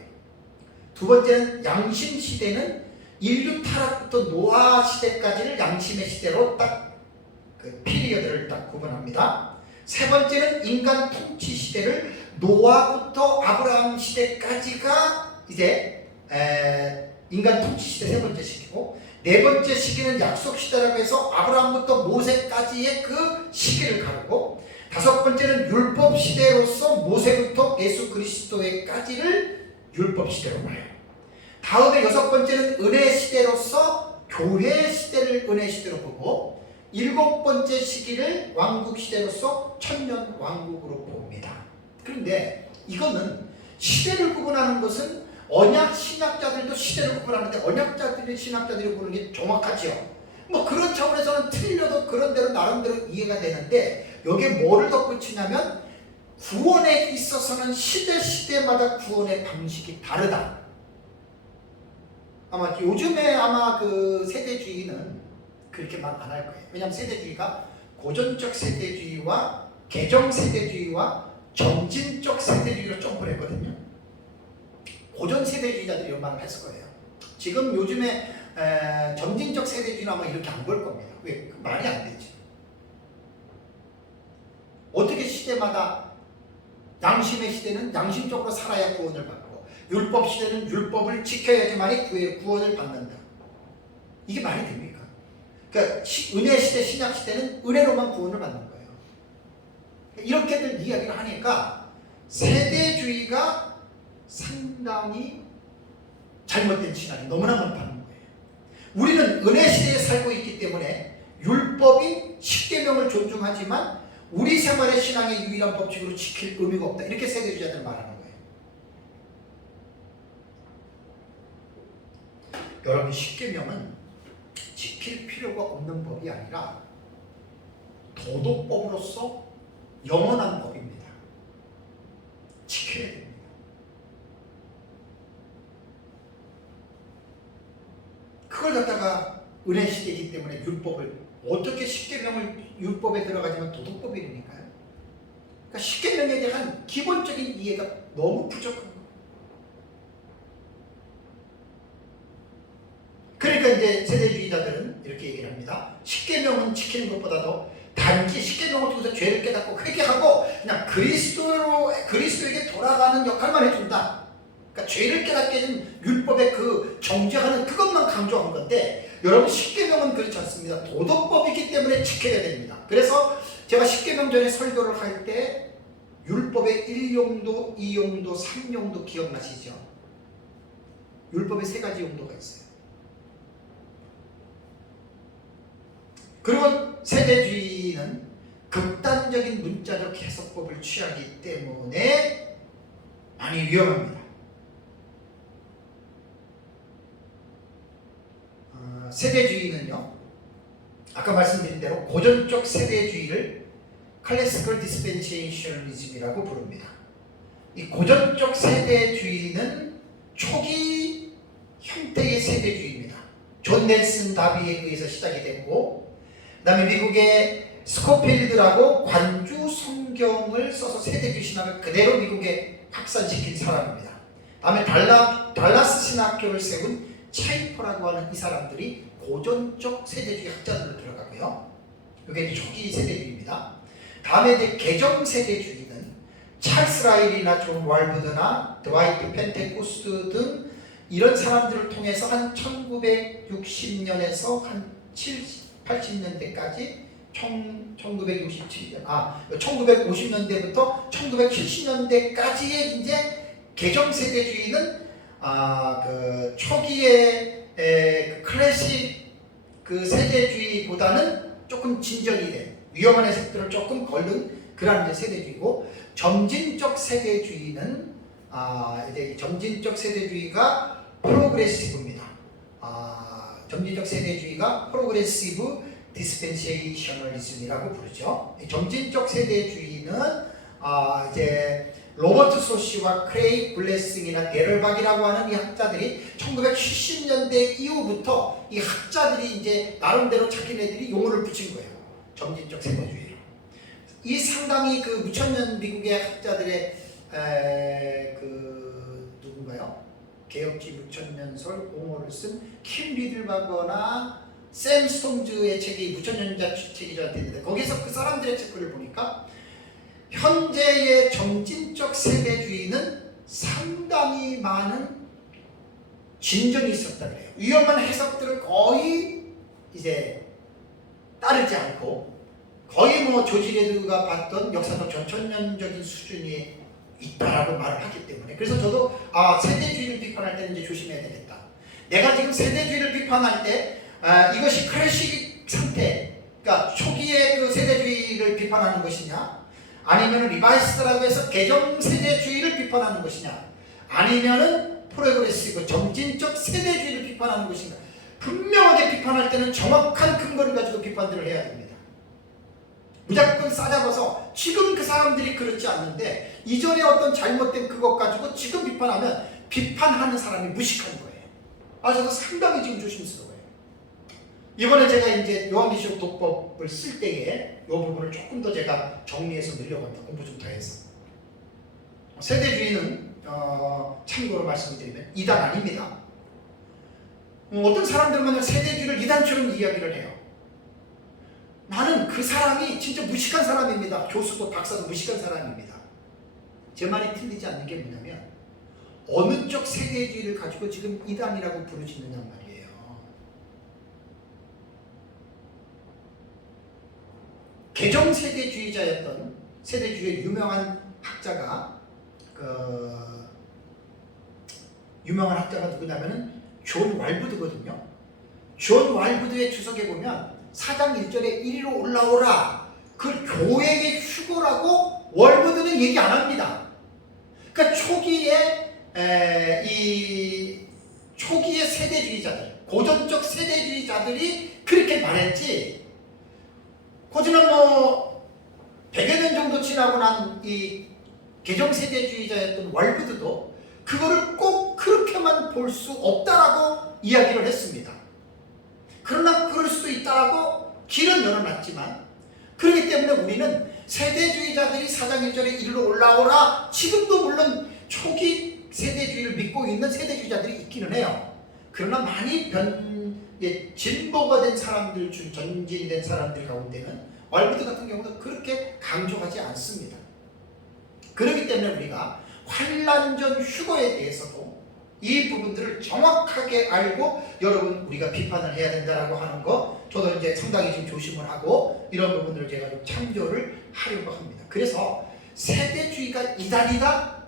두 번째는 양심 시대는 인류 타락부터 노아 시대까지를 양심의 시대로 딱 그 피리어드를 딱 구분합니다. 세 번째는 인간 통치 시대를 노아부터 아브라함 시대까지가 이제 인간 통치 시대 세 번째 시기고, 네 번째 시기는 약속 시대라고 해서 아브라함부터 모세까지의 그 시기를 가르고, 다섯 번째는 율법 시대로서 모세부터 예수 그리스도에까지를 율법 시대로 봐요. 다음에 여섯 번째는 은혜 시대로서 교회 시대를 은혜 시대로 보고, 일곱 번째 시기를 왕국 시대로서 천년 왕국으로 봅니다. 그런데 이거는 시대를 구분하는 것은 언약 신학자들도 시대를 구분하는데 언약자들이 신학자들이 보는 게 정확하지요. 뭐 그런 차원에서는 틀려도 그런 대로 나름대로 이해가 되는데 여기에 뭐를 덧붙이냐면 구원에 있어서는 시대마다 구원의 방식이 다르다. 아마 요즘에 아마 그 세대주의는 그렇게 말 안 할 거예요. 왜냐하면 세대주의가 고전적 세대주의와 개정 세대주의와 점진적 세대주의로 점프했거든요. 고전 세대주의자들이 이런 말을 했을 거예요. 지금 요즘에 점진적 세대주의는 아마 이렇게 안 볼 겁니다. 왜? 말이 안 되지. 어떻게 시대마다 양심의 시대는 양심적으로 살아야 구원을 받고 율법 시대는 율법을 지켜야지만이 구원을 받는다. 이게 말이 됩니까? 그러니까 은혜 시대, 신약 시대는 은혜로만 구원을 받는 거예요. 이렇게들 이야기를 하니까 세대주의가 상당히 잘못된 신앙이 너무나 많다는 거예요. 우리는 은혜 시대에 살고 있기 때문에 율법이 십계명을 존중하지만 우리 생활의 신앙의 유일한 법칙으로 지킬 의미가 없다. 이렇게 세대주의자들 말하는 거예요. 여러분, 십계명은 지킬 필요가 없는 법이 아니라 도덕법으로서 영원한 법입니다. 지켜야 됩니다. 그걸 갖다가 은혜 시대이기 때문에 율법을 어떻게 십계명을 율법에 들어가지만 도덕법이니까요. 그러니까 십계명에 대한 기본적인 이해가 너무 부족한 거예요. 그러니까 이제 세대주의자들은 이렇게 얘기를 합니다. 십계명은 지키는 것보다도 단지 십계명을 통해서 죄를 깨닫고 회개하고 그냥 그리스도에게 돌아가는 역할만 해준다. 그러니까 죄를 깨닫게 해준 율법의 그 정죄하는 그것만 강조한 건데 여러분 십계명은 그렇지 않습니다. 도덕법이기 때문에 지켜야 됩니다. 그래서 제가 십계명 전에 설교를 할 때 율법의 1용도, 2용도, 3용도 기억나시죠? 율법에 3가지 용도가 있어요. 그리고 세대주의는 극단적인 문자적 해석법을 취하기 때문에 많이 위험합니다. 세대주의는요, 아까 말씀드린 대로 고전적 세대주의를 클래시컬 디스펜세이셔널리즘이라고 부릅니다. 이 고전적 세대주의는 초기 형태의 세대주의입니다. 존 넬슨 다비에 의해서 시작이 됐고, 그 다음에 미국의 스코필드라고 관주 성경을 써서 세대주의 신학을 그대로 미국에 확산시킨 사람입니다. 다음에 달라스 신학교를 세운 차이퍼라고 하는 이 사람들이 고전적 세대주의 학자들로 들어가고요. 이게 이제 초기 세대주의입니다. 다음에 이제 개정 세대주의는 찰스 라일이나 존 월브드나 드와이트 펜테코스트 등 이런 사람들을 통해서 한 1960년에서 한 80년대까지 1950년대부터 1970년대까지의 이제 개정 세대주의는 그 초기의 클래식 그 세대주의보다는 조금 진전이 된 위험한 해석들을 조금 걸른 그런 이제 세대주의고, 점진적 세대주의는 이제 점진적 세대주의가 프로그레시브입니다. 점진적 세대주의가 프로그레시브 디스펜세이셔널리즘이라고 부르죠. 점진적 세대주의는 이제 로버트 소시와 크레이그 블레싱이나 게럴박이라고 하는 이 학자들이 1970년대 이후부터 이 학자들이 이제 나름대로 자기네들이 용어를 붙인 거예요. 점진적 세대주의로. 이 상당히 그 무천년 미국의 학자들의 그 누군가요? 개혁지 무천년설 공어를 쓴 킴 리들바거나 샘 스톤즈의 책이 무천년자 책이라 되는데 거기서 그 사람들의 책을 보니까 현재의 점진적 세대주의는 상당히 많은 진전이 있었다 그래요. 위험한 해석들을 거의 이제 따르지 않고 거의 뭐 조지 레드가 봤던 역사적 전천년적인 수준이 있다라고 말을 하기 때문에, 그래서 저도 세대주의를 비판할 때는 이제 조심해야 되겠다. 내가 지금 세대주의를 비판할 때 이것이 클래식 상태, 그러니까 초기에 그 세대주의를 비판하는 것이냐, 아니면 리바이스라고 해서 개정 세대주의를 비판하는 것이냐, 아니면은 프로그레시브 점진적 세대주의를 비판하는 것인가. 분명하게 비판할 때는 정확한 근거를 가지고 비판들을 해야 됩니다. 무조건 싸잡아서 지금 그 사람들이 그렇지 않는데 이전에 어떤 잘못된 그것 가지고 지금 비판하면 비판하는 사람이 무식한 거예요. 저도 상당히 지금 조심스러워요. 이번에 제가 이제 요한계시록 독법을 쓸 때에 이 부분을 조금 더 제가 정리해서 넣으려고 합니다. 공부 좀 더 해서. 세대주의는 참고로 말씀드리면 이단 아닙니다. 어떤 사람들은 세대주의를 이단처럼 이야기를 해요. 나는 그 사람이 진짜 무식한 사람입니다. 교수도 박사도 무식한 사람입니다. 제 말이 틀리지 않는 게 뭐냐면 어느 쪽 세대주의를 가지고 지금 이단이라고 부르짖느냐 말이에요. 개정 세대주의자였던 세대주의의 유명한 학자가 누구냐면은 존 왈부드거든요. 존 왈부드의 주석에 보면 4장 1절에 이리로 올라오라, 그 교회의 휴거라고 왈부드는 얘기 안 합니다. 그러니까 초기의 세대주의자들, 고전적 세대주의자들이 그렇게 말했지, 고지는 100여 년 정도 지나고 난 이 개정세대주의자였던 왈부드도 그거를 꼭 그렇게만 볼 수 없다라고 이야기를 했습니다. 그러나 그럴 수도 있다라고 길은 열어놨지만, 그렇기 때문에 우리는 세대주의자들이 4장 1절에 이리로 올라오라, 지금도 물론 초기 세대주의를 믿고 있는 세대주의자들이 있기는 해요. 그러나 많이 진보가 된 사람들 중, 전진이 된 사람들 가운데는 왈부드 같은 경우는 그렇게 강조하지 않습니다. 그렇기 때문에 우리가 환란전 휴거에 대해서도 이 부분들을 정확하게 알고 여러분 우리가 비판을 해야 된다라고 하는 거, 저도 이제 상당히 좀 조심을 하고 이런 부분들을 제가 좀 참조를 하려고 합니다. 그래서 세대주의가 이단이다?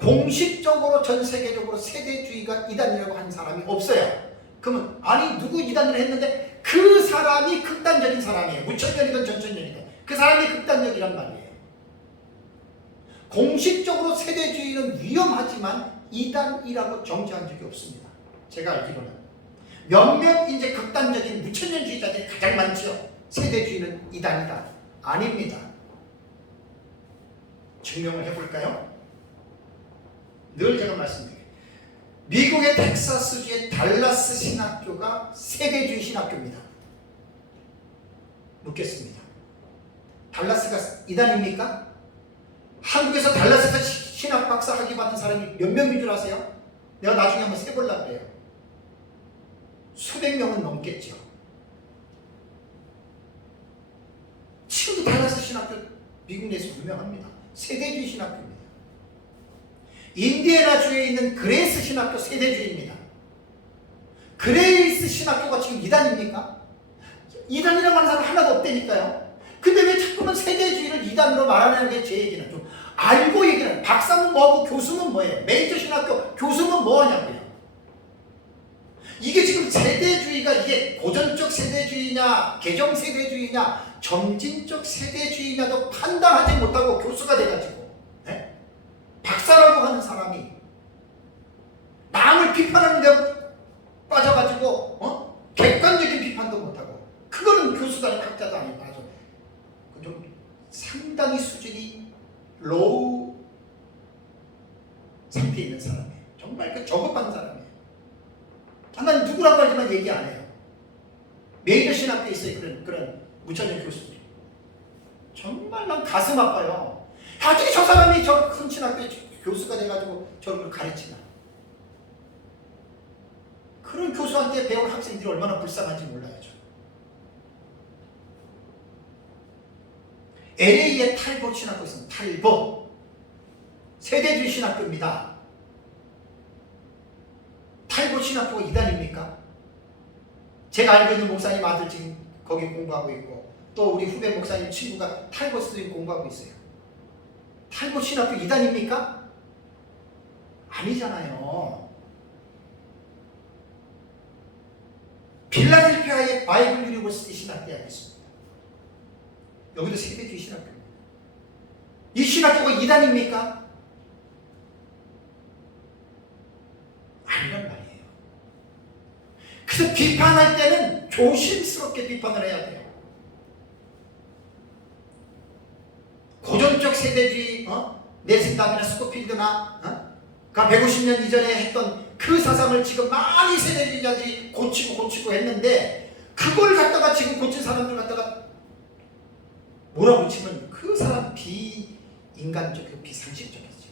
공식적으로 전 세계적으로 세대주의가 이단이라고 하는 사람이 없어요. 그러면 아니 누구 이단을 했는데 그 사람이 극단적인 사람이에요. 무천년이든 전천년이든 그 사람이 극단적이란 말이에요. 공식적으로 세대주의는 위험하지만 이단이라고 정지한 적이 없습니다. 제가 알기로는 몇몇 이제 극단적인 무천년주의자들이 가장 많죠. 세대주의는 이단이다. 아닙니다. 증명을 해볼까요? 늘 제가 말씀드려요. 미국의 텍사스주의 달라스 신학교가 세대주의 신학교입니다. 묻겠습니다. 달라스가 이단입니까? 한국에서 달라스에서 신학 박사 학위 받은 사람이 몇 명인 줄 아세요? 내가 나중에 한번 세보려고 그래요. 수백 명은 넘겠죠. 지금도 달라스 신학교 미국 내에서 유명합니다. 세대주의 신학교입니다. 인디애나주에 있는 그레이스 신학교 세대주의입니다. 그레이스 신학교가 지금 이단입니까? 이단이라고 하는 사람 하나도 없다니까요. 근데 왜 자꾸만 세대주의를 이단으로 말하는 게 제 얘기는 좀 알고 얘기는, 박사는 뭐하고 교수는 뭐예요? 메이저 신학교 교수는 뭐하냐고요. 이게 지금 세대주의가 이게 고전적 세대주의냐 개정 세대주의냐 점진적 세대주의냐도 판단하지 못하고 교수가 돼가지고 박사라고 하는 사람이 남을 비판하는 데 빠져가지고 객관적인 비판도 못하고, 그거는 교수가 아닌 학자도 아니고 아주 좀 상당히 수준이 로우 상태에 있는 사람이에요. 정말 그 저급한 사람이에요. 난 누구라고 하지만 얘기 안 해요. 메이저 신학교에 있어요. 그런 무천년 교수들이. 정말 난 가슴 아파요. 어떻게 저 사람이 저 큰 신학교에 교수가 돼가지고 저런 걸 가르치나. 그런 교수한테 배운 학생들이 얼마나 불쌍한지 몰라야죠. LA의 탈보 신학교 있습니다. 탈보. 세대주의 신학교입니다. 탈보 신학교가 이단입니까? 제가 알고 있는 목사님 아들 지금 거기 공부하고 있고, 또 우리 후배 목사님 친구가 탈보 스트림 공부하고 있어요. 탈보 신학교 이단입니까? 아니잖아요. 필라델피아의 바이블 유니버시티 신학대학이 있습니다. 여기도 세대주의 신학교입니다. 이 신학교가 이단입니까? 아니란 말이에요. 그래서 비판할 때는 조심스럽게 비판을 해야 돼요. 고전적 세대주의, 네슨담이나 스코필드나, 150년 이전에 했던 그 사상을 지금 많이 세대주의자들이 고치고 했는데, 그걸 갖다가 지금 고친 사람들 갖다가 몰아붙이면 그 사람 비인간적이고 비상식적이죠.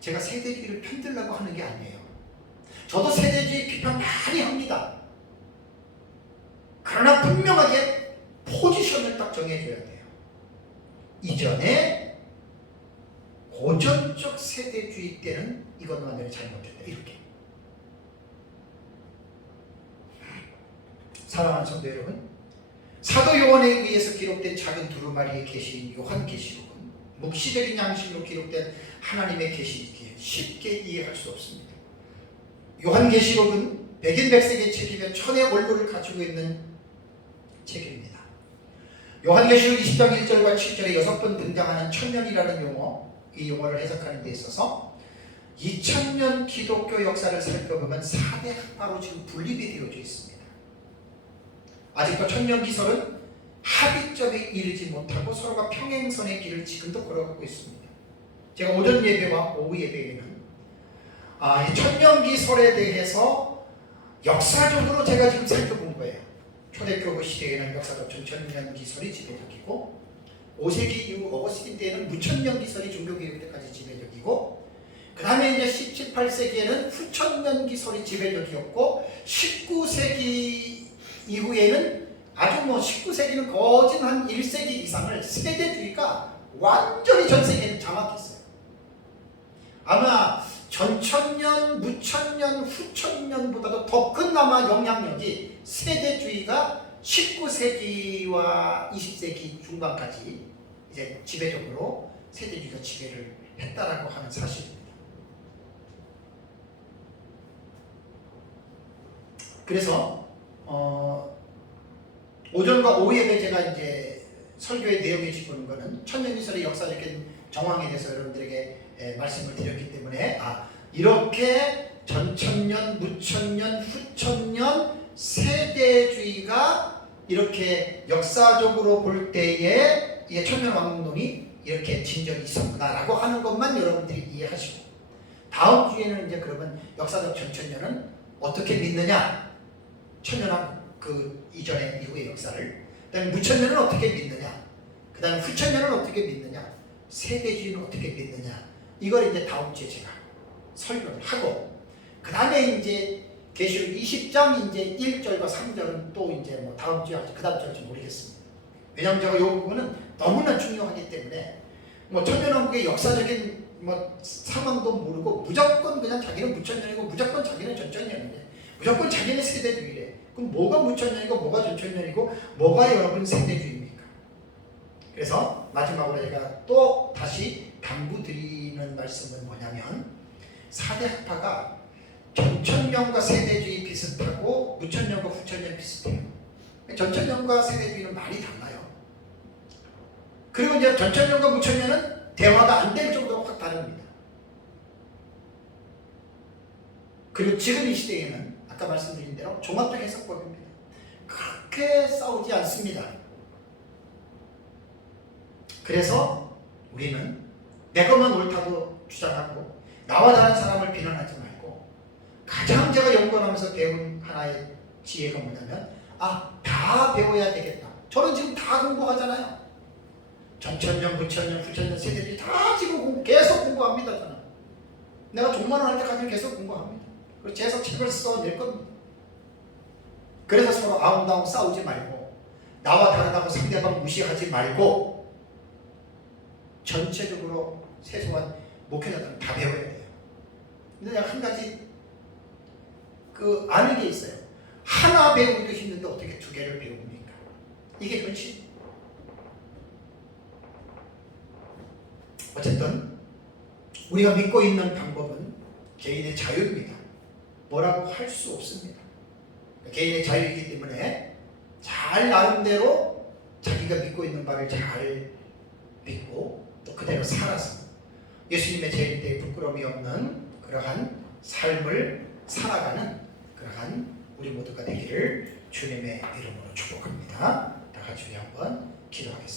제가 세대주의를 편들려고 하는 게 아니에요. 저도 세대주의 비판 많이 합니다. 그러나 분명하게 포지션을 딱 정해줘야 돼요. 이전에 고전적 세대주의 때는 이건 완전히 잘못했다. 이렇게. 사랑하는 성도 여러분, 사도 요한에 의해서 기록된 작은 두루마리의 계시인 요한계시록은 묵시적인 양식으로 기록된 하나님의 계시이기에 쉽게 이해할 수 없습니다. 요한계시록은 백인백색의 책이며 천의 얼굴을 가지고 있는 책입니다. 요한계시록 20장 1절과 7절에 6번 등장하는 천년이라는 용어, 이 용어를 해석하는 데 있어서 2000년 기독교 역사를 살펴보면 4대 학파로 지금 분립이 되어져 있습니다. 아직도 천년기설은 합의점에 이르지 못하고 서로가 평행선의 길을 지금도 걸어가고 있습니다. 제가 오전 예배와 오후 예배에는 이 천년기설에 대해서 역사적으로 제가 지금 살펴본 거예요. 초대교부 시대에는 역사적 천년기설이 지배적이고 5세기 이후 어거스틴 때에는 무천년기설이 종교개혁 때까지 지배적이고 그 다음에 이제 17, 18세기에는 후천년기설이 지배적이었고 19세기 이후에는 아주 19세기는 거진 한 1세기 이상을 세대주의가 완전히 전 세계를 장악했어요. 아마 전천년, 무천년, 후천년보다도 더 큰 아마 영향력이 세대주의가 19세기와 20세기 중반까지 이제 지배적으로 세대주의가 지배를 했다라고 하는 사실입니다. 그래서 오전과 오후 예배 제가 이제 설교의 내용에 짚는 거는 천년기설의 역사적인 정황에 대해서 여러분들에게 말씀을 드렸기 때문에 이렇게 전천년, 무천년, 후천년 세대주의가 이렇게 역사적으로 볼 때에 이 천년왕국론이 이렇게 진전이 있었구나라고 하는 것만 여러분들이 이해하시고 다음 주에는 이제 그러면 역사적 전천년은 어떻게 믿느냐? 천년왕국 그 이전의 이후의 역사를, 그 다음에 무천년은 어떻게 믿느냐, 그 다음에 후천년은 어떻게 믿느냐, 세대주의는 어떻게 믿느냐, 이걸 이제 다음 주에 제가 설교를 하고, 그 다음에 이제 계시록 20장 이제 1절과 3절은 또 이제 뭐 다음 주에 할지 그 다음 주에 할지 모르겠습니다. 왜냐하면 제가 이 부분은 너무나 중요하기 때문에 뭐 천년왕국의 역사적인 뭐 상황도 모르고 무조건 그냥 자기는 무천년이고 무조건 자기는 전천년인데 무조건 자기는 세대주의래. 그럼 뭐가 무천년이고 뭐가 전천년이고 뭐가 여러분 세대주의입니까? 그래서 마지막으로 제가 또 다시 당부드리는 말씀은 뭐냐면 4대 학파가 전천년과 세대주의 비슷하고 무천년과 후천년 비슷해요. 전천년과 세대주의는 많이 달라요. 그리고 이제 전천년과 무천년은 대화가 안 될 정도로 확 다릅니다. 그리고 지금 이 시대에는 아까 말씀드린 대로 종합적 해석법입니다. 그렇게 싸우지 않습니다. 그래서 우리는 내 것만 옳다고 주장하고 나와 다른 사람을 비난하지 말고 가장 제가 연구하면서 배운 하나의 지혜가 뭐냐면 다 배워야 되겠다. 저는 지금 다 공부하잖아요. 전천년, 무천년, 후천년 세대들이 다 지금 계속 공부합니다. 저는 내가 종말을 할 때까지 계속 공부합니다. 그리고 계속 책을 써낼 겁니다. 그래서 서로 아웅다웅 싸우지 말고 나와 다르다고 상대방 무시하지 말고 전체적으로 세소한 목회자들은 다 배워야 돼요. 근데 한 가지 아는 게 있어요. 하나 배우기도 힘든데 어떻게 두 개를 배웁니까? 이게 현실. 어쨌든 우리가 믿고 있는 방법은 개인의 자유입니다. 뭐라고 할 수 없습니다. 개인의 자유이기 때문에 잘 나름대로 자기가 믿고 있는 바를 잘 믿고 또 그대로 살아서 예수님의 재림때에 부끄러움이 없는 그러한 삶을 살아가는 그러한 우리 모두가 되기를 주님의 이름으로 축복합니다. 다 같이 우리 한번 기도하겠습니다.